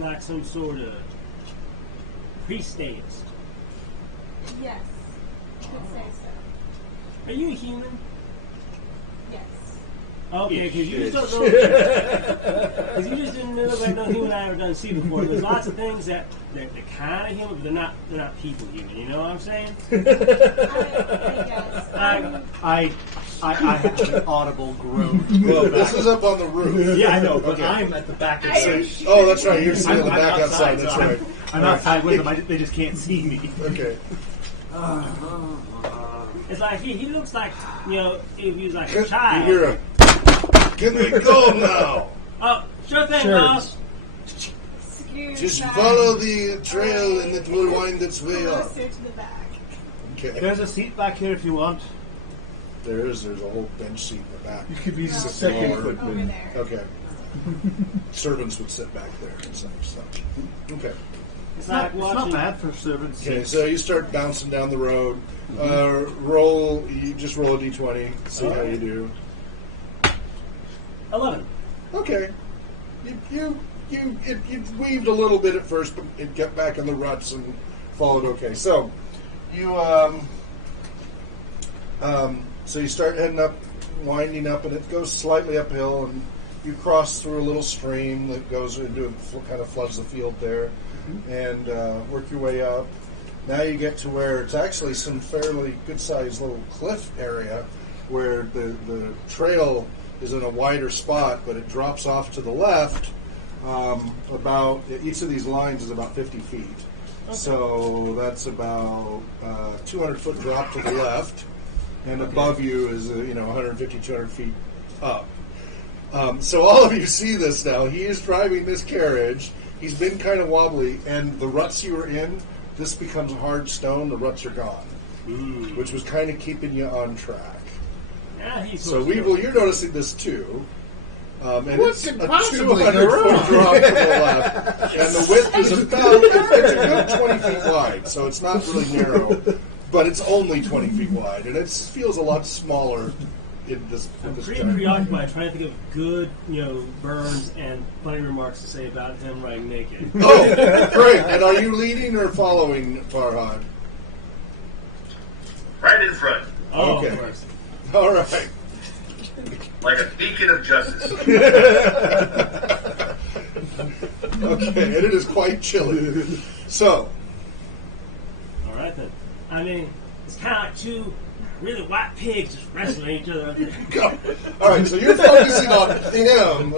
like some sort of priestess. Yes. You could say so. Are you a human? Yes. Okay, because you just don't know. Because you just didn't know no human I ever done see before. There's lots of things that they're kind of human, but they're not people human. You know what I'm saying? I guess. I have an audible groan. Well, this is up on the roof. Yeah, I know, but Okay. I'm at the back of I the am- room. Oh, that's right. You're sitting in the I'm back outside. That's so right. I'm outside with them. They just can't see me. Okay. It's like he looks like, you know, if he was like a You child. hear a, can we go now? Oh, sure thing, Sure. boss. Scoot Just back follow the trail and it will wind its way up. closer to the back. Okay. There's a seat back here if you want. There's a whole bench seat in the back. You could be No. second Over Over footman. there. Okay. Servants would sit back there and such. Okay. It's not bad for servants. Okay, so you start bouncing down the road. You just roll a d20, see how you do. 11. Okay. You weaved a little bit at first, but it got back in the ruts and followed okay. So you so you start heading up, winding up, and it goes slightly uphill, and you cross through a little stream that goes into kind of floods the field there, and work your way up. Now you get to where it's actually some fairly good-sized little cliff area where the trail is in a wider spot, but it drops off to the left. About each of these lines is about 50 feet. Okay. So that's about 200-foot drop to the left, and above you is 150, 200 feet up. So all of you see this now. He is driving this carriage. He's been kind of wobbly, and the ruts you were in, this becomes hard stone. The ruts are gone, which was kind of keeping you on track. Yeah, so Weevil, you're noticing this too. And what it's a could possibly go 200-foot wrong? drop to the left, and the width is about it's a good 20 feet wide, so it's not really narrow, but it's only 20 feet wide, and it feels a lot smaller in this. I'm pretty preoccupied trying to think of good, burns and funny remarks to say about him riding naked. Oh, great! And are you leading or following Farhad? Right in front. Oh, Okay. of course. All right. Like a beacon of justice. Okay, and it is quite chilly. So, All right then. I mean, it's kind of like two really white pigs just wrestling each other. go. All right, so you're focusing on him,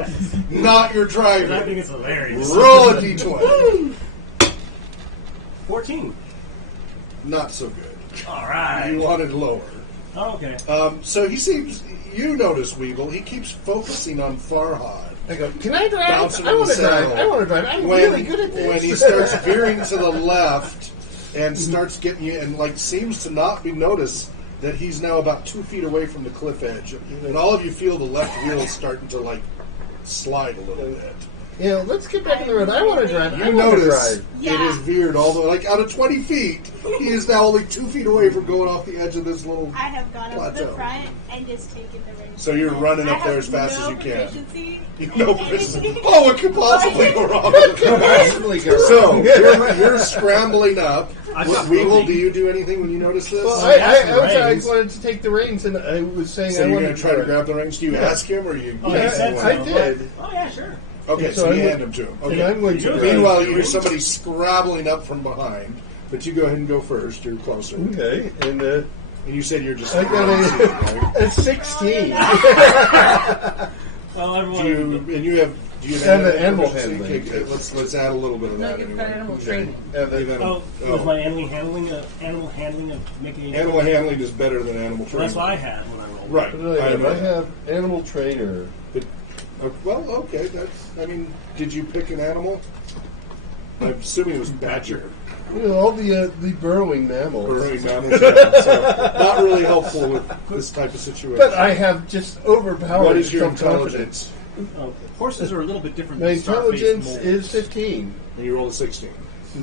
not your I driver. think it's hilarious. Roll a d20. 14. Not so good. All right. You wanted lower. Oh, okay. So he seems. You notice, Weevil. He keeps focusing on Farhad. I go, can I drive? Bouncing I in want the to drive. saddle. I want to drive. I'm When, really good at this. when he starts veering to the left and starts getting you, and seems to not be noticed that he's now about 2 feet away from the cliff edge, and all of you feel the left wheel starting to slide a little bit. Let's get back in the road. I want to drive. I You want to notice drive. it Yeah. is veered all the way, out of 20 feet. He is now only 2 feet away from going off the edge of this little. I have gone up to the Plateau. front and just taken the reins. So you're running up I there have as fast no as you can. proficiency You in know, anything. oh, what could possibly go wrong? Possibly go So wrong. you're scrambling up. I've got Weevil, roping. do you do anything when you notice this? Well, I I reins. wanted to take the reins, and I was saying So I you're wanted going to try to grab the reins? Do you Yeah. ask him or you? Oh, he said so. I did. Oh, yeah, sure. Okay, So so you I'm hand him to him. And Okay. I'm going to drive. Meanwhile, you hear somebody scrabbling up from behind, but you go ahead and go first. You're closer. Okay, and And you said you're just. I got right? a 16. Well, Do everyone. you and you have. Do you And have the animal proficiency? handling. Okay, let's add a little bit of No, that. you've anyway. got animal Okay. training. And Give then- him- Oh, was my animal handling of making Animal handling is better than animal Well, training. that's what I had when I rolled. Right. What do I have? know I that. have animal trainer. But, well, okay. Did you pick an animal? I'm assuming it was badger. All the burrowing mammals. Burrowing mammals. Yeah, so not really helpful with this type of situation. But I have just overpowered. What is your self-confidence. intelligence? Oh, horses are a little bit different My than star-faced intelligence moles. is 15. And you rolled a 16.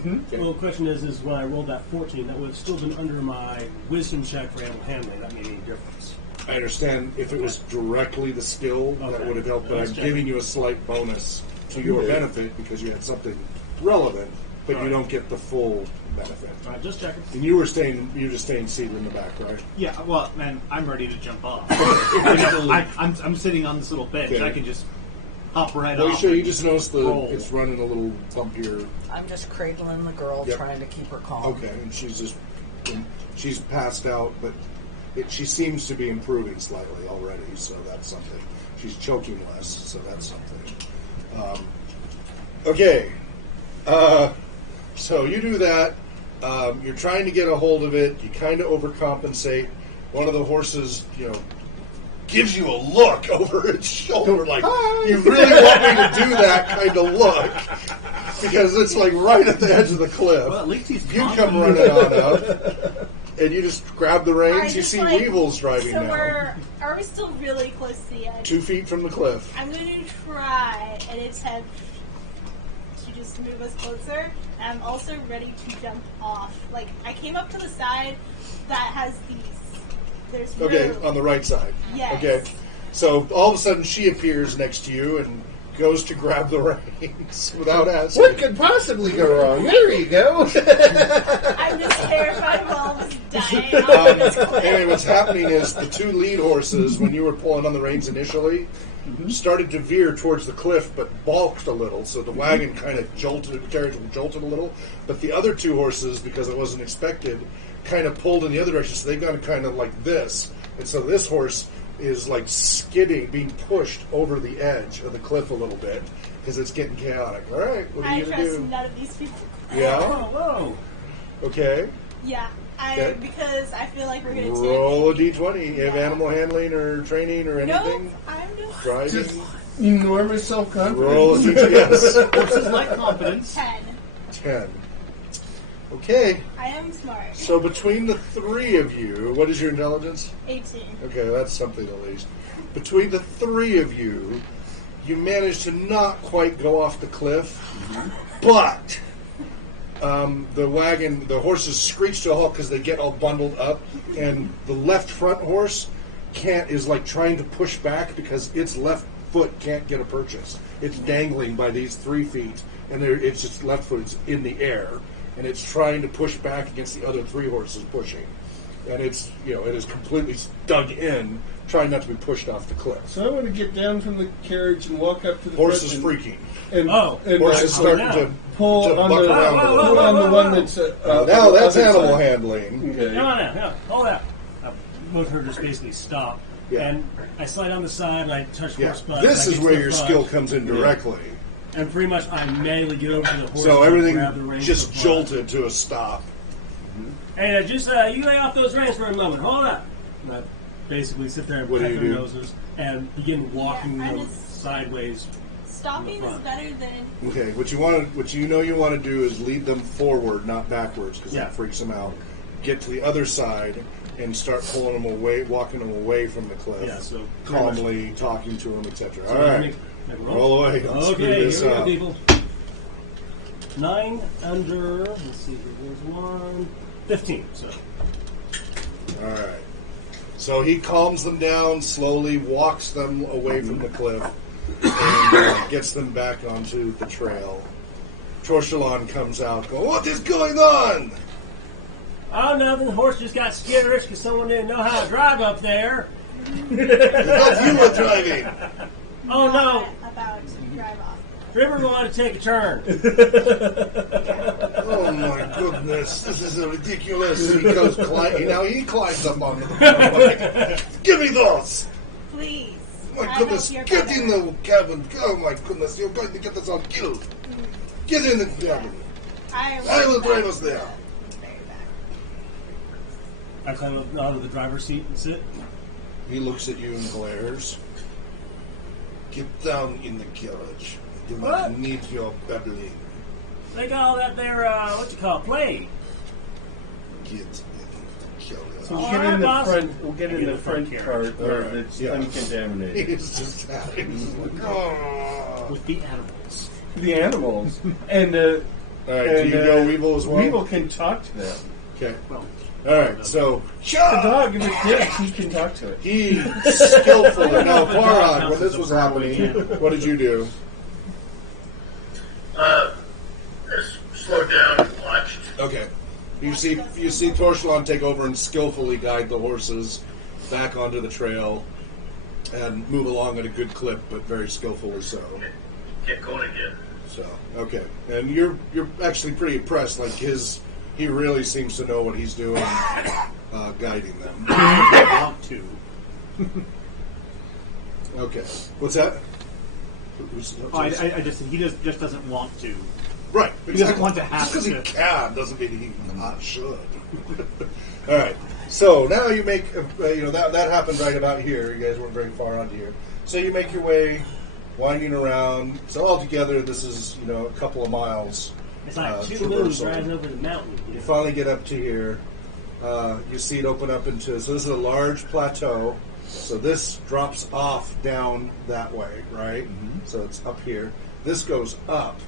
Okay. Well, the question is when I rolled that 14, that would have still been under my wisdom check for animal handling. That made any difference. I understand if it was directly the skill, that Okay. would have helped, but Let's I'm check. giving you a slight bonus to your Okay. benefit because you had something relevant, but you Alright. don't get the full benefit. All right, just checking. And you're just staying seated in the back, right? Yeah, well, man, I'm ready to jump off. I'm sitting on this little bench. Okay. I can just hop right Well, off. you just noticed Roll. it's running a little bumpier. I'm just cradling the girl, Yep. trying to keep her calm. Okay, and she's passed out, but she seems to be improving slightly already, so that's something. She's choking less, so that's something. Okay, so you do that. You're trying to get a hold of it. You kind of overcompensate. One of the horses, gives you a look over its shoulder, like Hi. you really want me to do that kind of look, because it's like right at the edge of the cliff. Well, at least he's You come confident. running on up, and you just grab the reins. Alright, You just see like- Weevil's driving so now. are we still really close to the edge? 2 feet from the cliff. I'm going to try and attempt to just move us closer. And I'm also ready to jump off. Like, I came up to the side that has these. There's Okay, room. on the right side. Yes. Okay. So all of a sudden she appears next to you and goes to grab the reins without asking. What could possibly go wrong? There you go. I'm just terrified of all of us dying on this cliff. Anyway, what's happening is the two lead horses, when you were pulling on the reins initially, started to veer towards the cliff, but balked a little. So the wagon kind of carriage jolted a little. But the other two horses, because it wasn't expected, kind of pulled in the other direction. So they've gone kind of like this. And so this horse is like skidding, being pushed over the edge of the cliff a little bit because it's getting chaotic. All right, what are I you going to trust do? none of these people. Yeah? Whoa. Okay. Yeah. Okay. Because I feel like we're going to Roll a d20. You have animal handling or training or Nope. anything? I'm just Driving? Just enormous self-confidence. Roll a d20. Yes. Horses like confidence. 10. 10. Okay. I am smart. So between the three of you, what is your intelligence? 18. Okay, that's something at least. Between the three of you, you managed to not quite go off the cliff, but the horses screech to a halt because they get all bundled up, and the left front horse is like trying to push back because its left foot can't get a purchase. It's dangling by these 3 feet, and its just left foot is in the air, and it's trying to push back against the other 3 horses pushing. And it is completely dug in, trying not to be pushed off the cliff. So I want to get down from the carriage and walk up to the Horse is front freaking. and, Oh. and Horse is starting now. to pull to on buck the, around a whoa, little. pull on the whoa, one whoa. that's Now that's other animal side. handling. Okay. Come on now. Hold up. I want her to just basically stop. Yeah. And I slide on the side and I touch Yeah, horse butt. this and I is get where to the your front, skill comes in directly. And pretty much I manually get over to the horse. So and everything grab the reins just from front. jolted to a stop. And just you lay off those reins for a moment. Hold up. And I basically sit there and What do peck you their do? noses and begin walking Yeah, I'm them just- sideways. Stopping In the is front. better than. Okay, what you want to do is lead them forward, not backwards, because Yeah. that freaks them out. Get to the other side and start pulling them away, walking them away from the cliff. Yeah, so calmly talking to them, etc. So All right, make roll away. Don't screw Okay, this here we go, up. people. 9 under. Let's see. There's 1. 15. So. All right. So he calms them down, slowly walks them away from the cliff, and gets them back onto the trail. Torchelon comes out, going, "What is going on?" Oh, nothing. The horse just got skitterish because someone didn't know how to drive up there. I thought you were driving. Oh, no. About to drive off. Trimmer wanted to take a turn. Oh my goodness, this is ridiculous. He goes, he climbs up onto the bike. Give me those. Please. My I goodness, hope you're get better. in the cabin. Oh my goodness, you're going to get us all killed. Get in the cabin. I will drive us there. Very bad. I climb up out of the driver's seat and sit. He looks at you and glares. Get down in the carriage. Do not What? need your babbling. They got all that there, play. Get in the carriage. So we'll All get right, in the boss. front. We'll get in the front carriage. part where All right, it's yeah. uncontaminated. He's just he's like, oh. With the animals. The animals and All right, do you know Weevil as well? Weevil can talk to them. Okay. Well, All right, so The dog, if it's dead, he can talk to it. he skillfully. Now, Farad, when this was happening, what did you do? Just slowed down and watched. Okay. You see Torchelon take over and skillfully guide the horses back onto the trail and move along at a good clip, but very skillfully so. Get going again. So okay, and you're actually pretty impressed. Like he really seems to know what he's doing, guiding them. I want to. Okay, what's that? I just he just doesn't want to. Right. He doesn't want to have Just because he to. can doesn't mean he should. All right. So now you make, that happened right about here. You guys weren't very far onto here. So you make your way, winding around. So altogether, this is, a couple of miles. it's like 2 moons traversal. riding over the mountain. You finally get up to here. You see it open up into, so this is a large plateau. So this drops off down that way, right? So it's up here. This goes up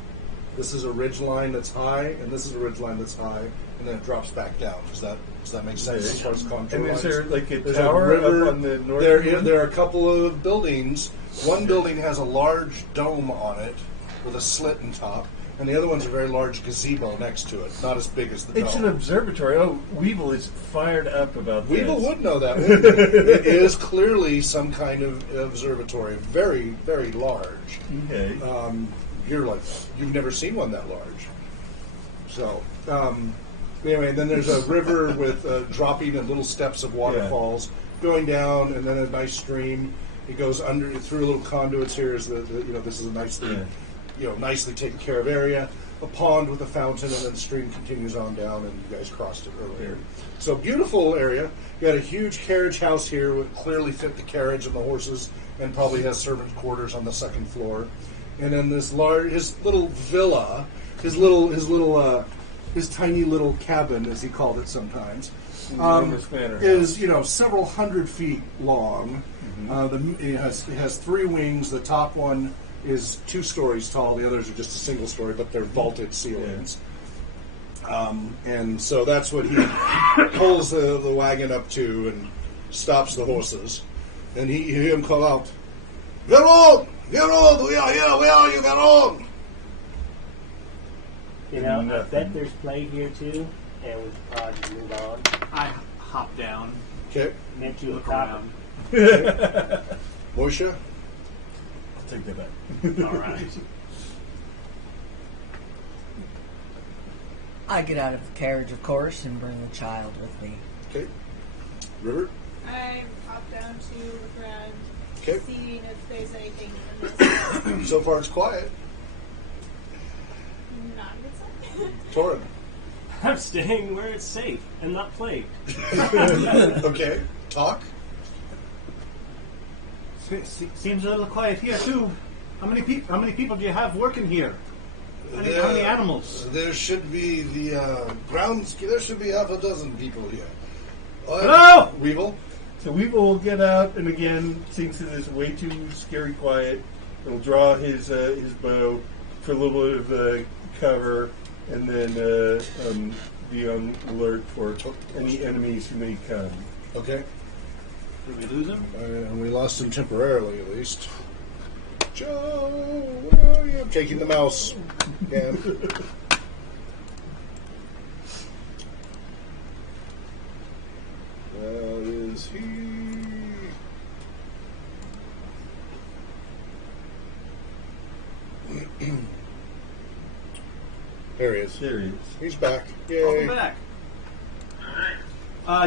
This is a ridge line that's high, and this is a ridge line that's high, and then it drops back down. Does that make sense as far as contour And lines? is there like a There's tower river. up on the north? There are a couple of buildings. One building has a large dome on it with a slit in top, and the other one's a very large gazebo next to it. Not as big as the It's dome. an observatory. Oh, Weevil is fired up about this. Weevil would know that. Wouldn't he? It is clearly some kind of observatory, very, very large. Okay. You've never seen one that large. So, anyway, and then there's a river with dropping and little steps of waterfalls going down, and then a nice stream. It goes under through little conduits here. Is this is a nicely, nicely taken care of area. A pond with a fountain, and then the stream continues on down, and you guys crossed it earlier. So beautiful area. You got a huge carriage house here, would clearly fit the carriage and the horses, and probably has servant quarters on the second floor. And then his little villa, his tiny little cabin, as he called it sometimes, is several hundred feet long. It has 3 wings. The top one is 2 stories tall. The others are just a single story, but they're vaulted ceilings. And so that's what he pulls the wagon up to and stops the horses. And you hear him call out, "Veron! Veron! We are here! Where are you, Veron?" I bet there's play here too, and we could probably just move on. I hop down, Okay. Get you a look top. around. Moisha? I'll take that back. All right. I get out of the carriage, of course, and bring the child with me. Okay. River? I pop down to look around, Okay. seeing if there's anything amiss. So far it's quiet. Not a good sign. Torin? I'm staying where it's safe and not plagued. Okay. Talk? Seems a little quiet here too. How many people do you have working here? How many animals? There should be there should be half a dozen people here. Hello? Weevil? So Weevil will get out, and again, since it is way too scary quiet, he'll draw his bow for a little bit of cover, and then be on alert for any enemies who may come. Okay. Did we lose him? And we lost him temporarily, at least. Joe, where are you? I'm taking the mouse. Yeah. Where is he? There he is. There he is. He's back. Yay. Welcome back.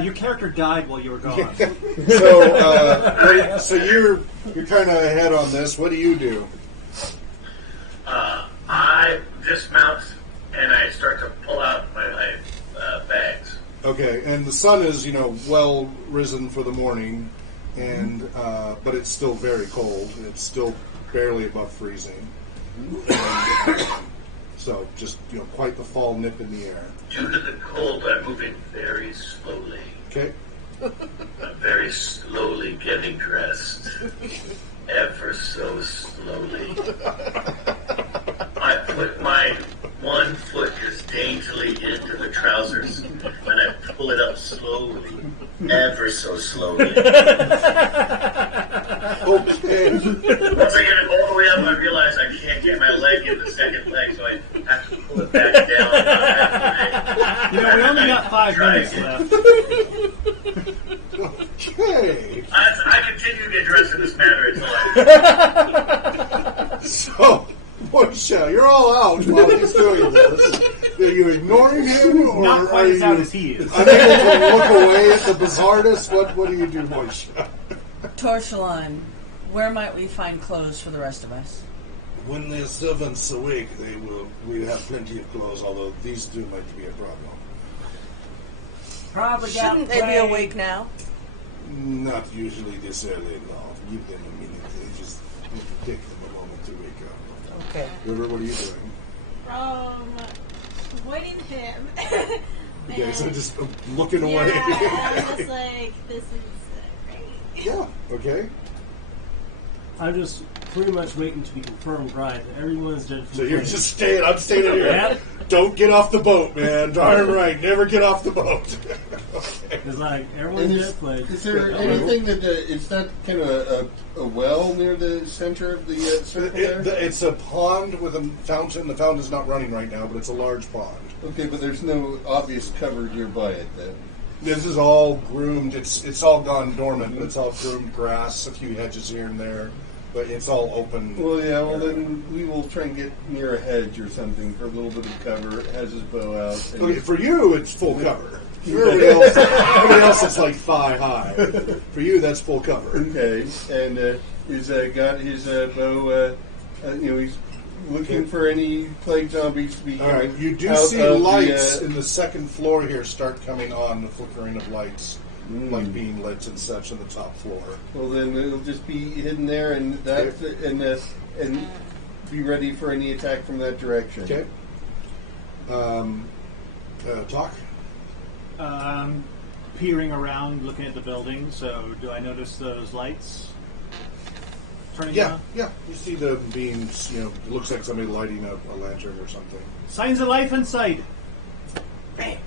Your character died while you were gone. So you're kind of ahead on this. What do you do? I dismount and I start to pull out my bags. Okay, and the sun is well risen for the morning, and but it's still very cold. It's still barely above freezing. And, so just quite the fall nip in the air. Due to the cold, I'm moving very slowly. Okay. I'm very slowly getting dressed. Ever so slowly. I put my one foot just daintily into the trousers and I pull it up slowly. Ever so slowly. Okay. Once I get it all the way up, I realize I can't get my leg in the second leg, so I have to pull it back down. We only got 5 minutes left. Okay. I continue to get dressed in this manner until So, Moisha, you're all out while he's doing this. Are you ignoring him, or Not are quite as you out as he is. unable to look away at the bizarreness? What do you do, Moisha? Torchelon, where might we find clothes for the rest of us? When the servants awake, we have plenty of clothes, although these two might be a problem. Probably Shouldn't they be awake now? Not usually this early, no. Give them a minute. They just need to take them a moment to wake up. Okay. River, what are you doing? Avoiding him. You guys are just looking away. Yeah, I'm just like, this is great. Yeah, okay. I'm just pretty much waiting to be confirmed right that everyone's dead from So you're plague. just staying. I'm staying here. Yeah. Don't get off the boat, man. Darn right. Never get off the boat. Okay. It's like And everyone's dead plague. is there anything that is that kind of a well near the center of the circle there? It's a pond with a fountain. The fountain's not running right now, but it's a large pond. Okay, but there's no obvious cover nearby it then. This is all groomed. It's all gone dormant. It's all groomed grass, a few hedges here and there, but it's all open. Well, yeah. Well, then we will try and get near a hedge or something for a little bit of cover. It has his bow out. And Okay, for you, it's full cover. For everybody else, it's like thigh high. For you, that's full cover. Okay, and he's got his bow. He's looking for any plague zombies to be. All right, you do out see of lights the, in the second floor here start coming on, the flickering of lights, like being lit and such on the top floor. Well, then it'll just be hidden there, and that and be ready for any attack from that direction. Okay. Talk. Peering around, looking at the building. So, do I notice those lights turning on? Yeah. You see the beams. It looks like somebody lighting up a lantern or something. Signs of life inside. Plague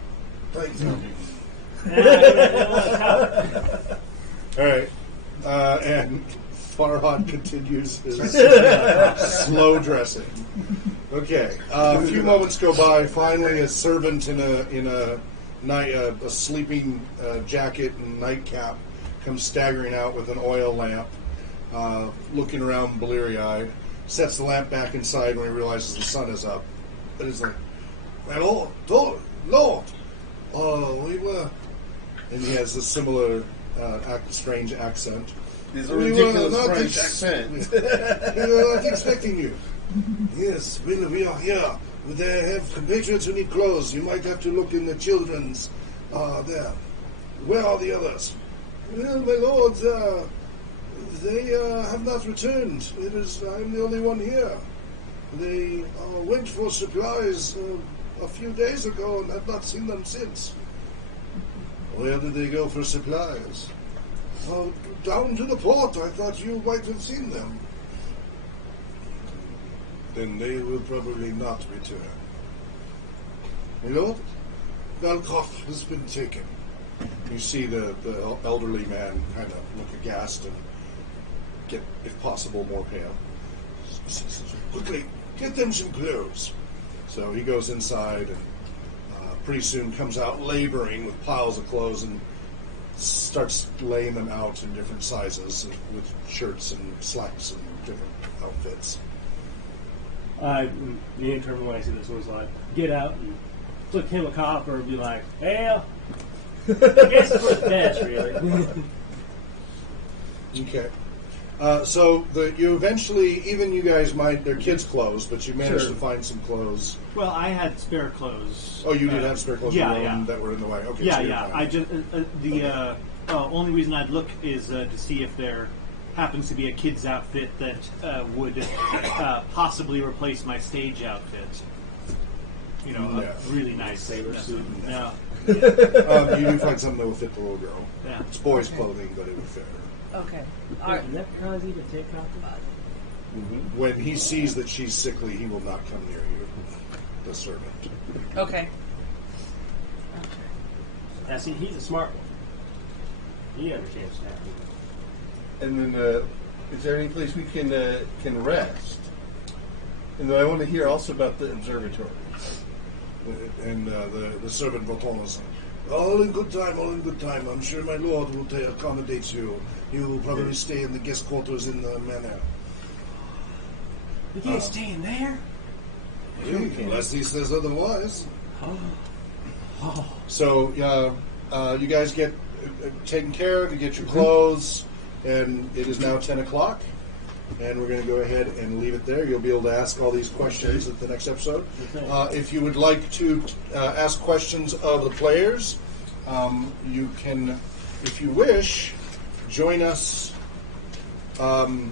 All right. And Farhad continues his slow dressing. Okay. A few moments go by. Finally, a servant in a sleeping jacket and nightcap comes staggering out with an oil lamp, looking around bleary-eyed, sets the lamp back inside when he realizes the sun is up. But he's like, "My Lord, we were..." And he has a similar strange accent. It's a We ridiculous were not French accent. We were not expecting you. Yes, we are here. They have compatriots who need clothes. You might have to look in the children's there. Where are the others? Well, my lord, they have not returned. I'm the only one here. They went for supplies a few days ago and have not seen them since. Where did they go for supplies? Down to the port. I thought you might have seen them. Then they will probably not return. My lord, Valkov has been taken. You see the elderly man kind of look aghast and get, if possible, more pale. Quickly, get them some clothes. So he goes inside and pretty soon comes out laboring with piles of clothes and starts laying them out in different sizes with shirts and slacks and different outfits. Me and Trevor, when I see this, was like, get out and flick him a copper and be like, well, I guess it's for the best, really. Okay. So you eventually, even you guys might, they're kids' clothes, but you managed to find some clothes. Well, I had spare clothes. Oh, you did have spare clothes that were in the way. Okay. Yeah, so yeah. fine. I just the only reason I'd look is to see if there happens to be a kid's outfit that would possibly replace my stage outfit. A really nice sailor suit. Yeah. You do find something that will fit the little girl. Yeah. It's boys' clothing, but it would fit her. Okay. All Are right. leprechauns even take copper? When he sees that she's sickly, he will not come near you. The servant. Okay. Now, see, he's a smart one. He understands that. And then, is there any place we can rest? And then I want to hear also about the observatory. And the servant Votonos. All in good time, all in good time. I'm sure my lord will accommodate you. You will probably stay in the guest quarters in the manor. We can't stay in there? Unless he says otherwise. So, you guys get taken care of, you get your clothes, and it is now 10 o'clock. And we're going to go ahead and leave it there. You'll be able to ask all these questions at the next episode. If you would like to ask questions of the players, you can, if you wish, join us. How do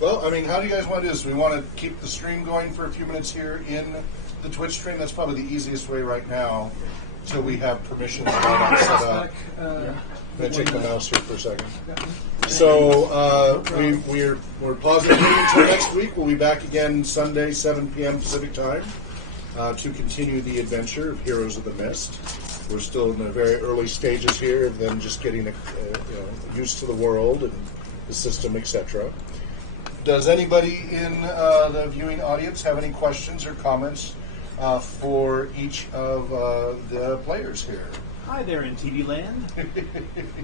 you guys want to do this? We want to keep the stream going for a few minutes here in the Twitch stream. That's probably the easiest way right now, until we have permissions set up. Can I check the mouse here for a second? So we're positive until next week. We'll be back again Sunday, 7 p.m. Pacific time, to continue the adventure of Heroes of the Mist. We're still in the very early stages here of them just getting used to the world and the system, etc. Does anybody in the viewing audience have any questions or comments for each of the players here? Hi there in TV land.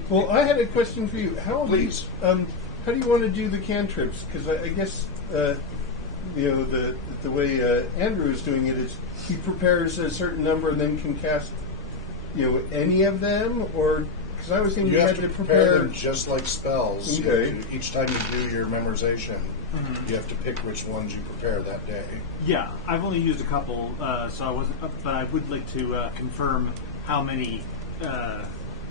Well, I had a question for you. Please. How do you want to do the cantrips? Because I guess the way Andrew is doing it is he prepares a certain number and then can cast any of them, or because I was thinking You you have had to to prepare them just like spells. You Okay. have to- each time you do your memorization, you have to pick which ones you prepare that day. Yeah, I've only used a couple, so I wasn't. But I would like to confirm how many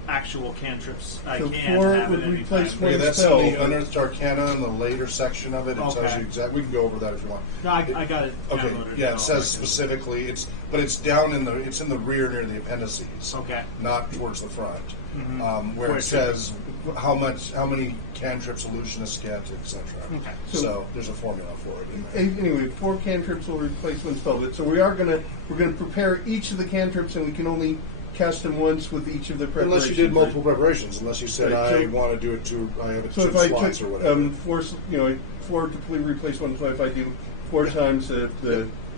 actual cantrips I So can 4 have would at any replace time. one. Okay, that's spell, in the but- Unearthed Arcana in the later section of it. It tells Okay. you exactly. We can go over that if you want. No, I got it. Okay, downloaded yeah, now. it says specifically. It's down in the rear near the appendices. Okay. Not towards the front, where Where it it says how many cantrips illusionists get, etc. Okay. So there's a formula for it. In there. Anyway, 4 cantrips will replace one spell. So we're gonna prepare each of the cantrips, and we can only cast them once with each of the preparations. Unless you did right? multiple preparations, unless you said Right, I so- want to do it I have it So two if I slots took or whatever. 4 to completely replace one, so if I do 4 times the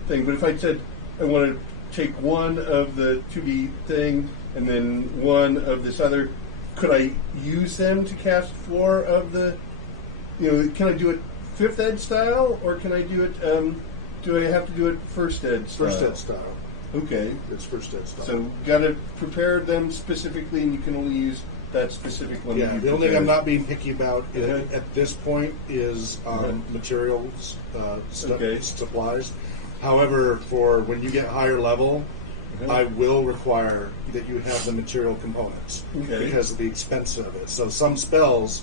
thing, but if I said I want to take one of the 2D thing and then one of this other, could I use them to cast 4 of the? Can I do it 5th ed style, or can I do it? Do I have to do it 1st ed style? First ed style. Okay. It's first ed style. So got to prepare them specifically, and you can only use that specific one. Yeah, that you the only thing I'm prepared. not being picky about Okay. at this point is materials, Okay. supplies. However, for when you get higher level, I will require that you have the material components Okay. because of the expense of it. So some spells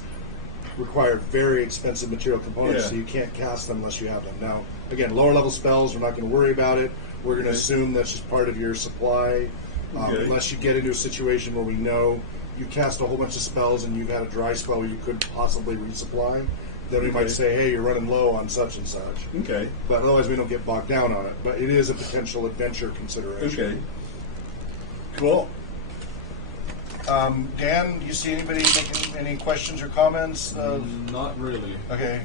require very expensive material components, Yeah. so you can't cast them unless you have them. Now, again, lower level spells, we're not going to worry about it. We're going to Okay. assume that's just part of your supply, Okay. unless you get into a situation where we know you cast a whole bunch of spells and you've had a dry spell where you could possibly resupply. Then we Okay. might say, hey, you're running low on such and such. Okay. But otherwise, we don't get bogged down on it. But it is a potential adventure consideration. Okay. Cool. Dan, do you see anybody making any questions or comments? Not really. Okay.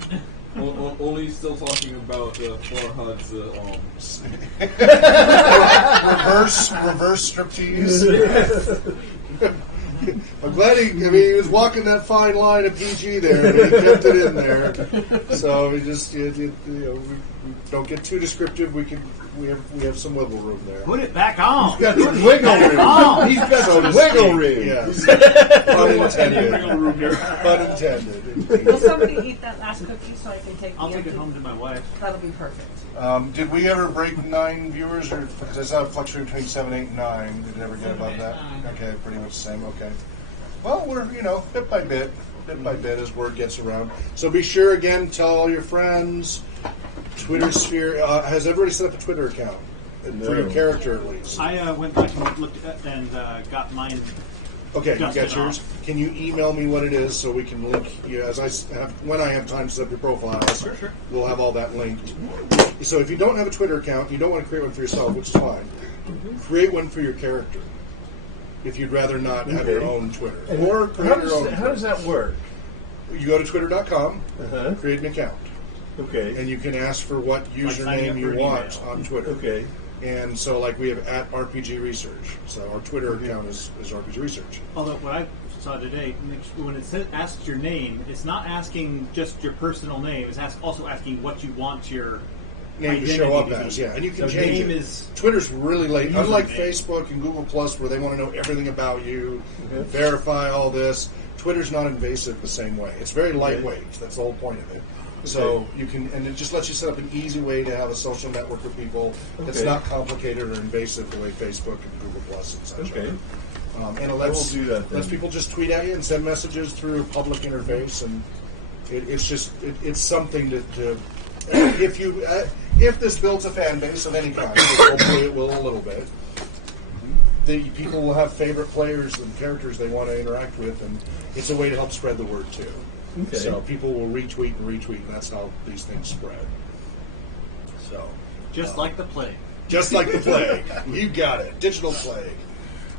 Only still talking about Farhad's. Reverse striptease. I'm glad he was walking that fine line of PG there, and he kept it in there. So we just, we don't get too descriptive. We have some wiggle room there. Put it back on. He's got some wiggle room. He's got So some to wiggle speak, room. yes. Unintended. Unintended. Will somebody eat that last cookie so I can take I'll the take it empty? home to my wife. That'll be perfect. Did we ever break 9 viewers, or because I saw it fluctuate between 7, 8, and 9? Did it ever get above that? Okay, pretty much the same. Okay. Well, we're bit by bit as word gets around. So be sure again, tell all your friends. Twitter sphere. Has everybody set up a Twitter account for your character at least? I went back and looked at and got mine. Okay, you Dusted got yours. off. Can you email me what it is so we can link you as when I have time to set up your profiles? Sure. We'll have all that linked. So if you don't have a Twitter account, you don't want to create one for yourself, which is fine. Create one for your character. If you'd rather not have your own Twitter, or create your own. How does that work? You go to twitter.com, Uh-huh. create an account, Okay. and you can ask for what signing up username for you an want email. on Twitter. Okay. And so, like, we have at RPG Research. So our Twitter account is RPG Research. Although what I saw today, when it asks your name, it's not asking just your personal name. It's also asking what you want your Name to identity show up to be. as, yeah, and you can So change name it. is Twitter's really late. Username. Unlike Facebook and Google Plus, where they want to know everything about you, verify all this. Twitter's not invasive the same way. It's very lightweight. That's the whole point of it. So you can, and it just lets you set up an easy way to have a social network with people that's Okay. not complicated or invasive the way Facebook and Google Plus and such Okay. are. And it lets, will do that then. lets people just tweet at you and send messages through a public interface, and it's something to if this builds a fan base of any kind, which hopefully it will a little bit. People will have favorite players and characters they want to interact with, and it's a way to help spread the word too. Okay. So people will retweet, and that's how these things spread. So Just like the plague. just like the plague, you got it. Digital plague.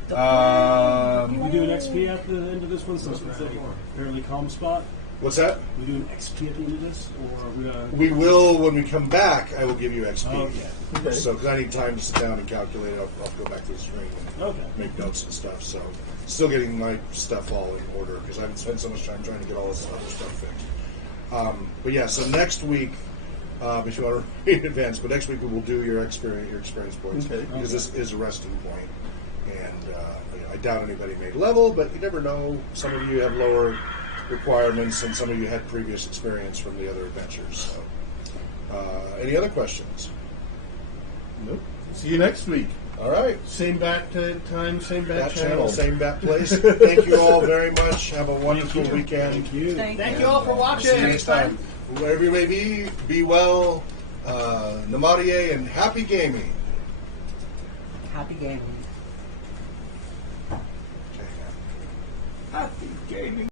We do an XP at the end of this one, so it's a fairly calm spot. What's that? We do an XP at the end of this, or are we gonna? We will when we come back. I will give you XP. Oh, okay. Okay. So because I need time to sit down and calculate, I'll go back to the screen and Okay. make notes and stuff. So still getting my stuff all in order because I haven't spent so much time trying to get all this other stuff fixed. But yeah, so next week, if you want to read in advance, but next week we will do your experience points Okay. because this is a resting point, and you know, I doubt anybody made level, but you never know. Some of you have lower requirements, and some of you had previous experience from the other adventures. So, any other questions? Nope. See you next week. All right. Same bat time, same bat That channel. channel, same bat place. Thank you all very much. Have a wonderful weekend. Thank you. Thank you all for watching. See you next time. Wherever you may be well. Namaste and happy gaming. Happy gaming. Okay. Happy gaming.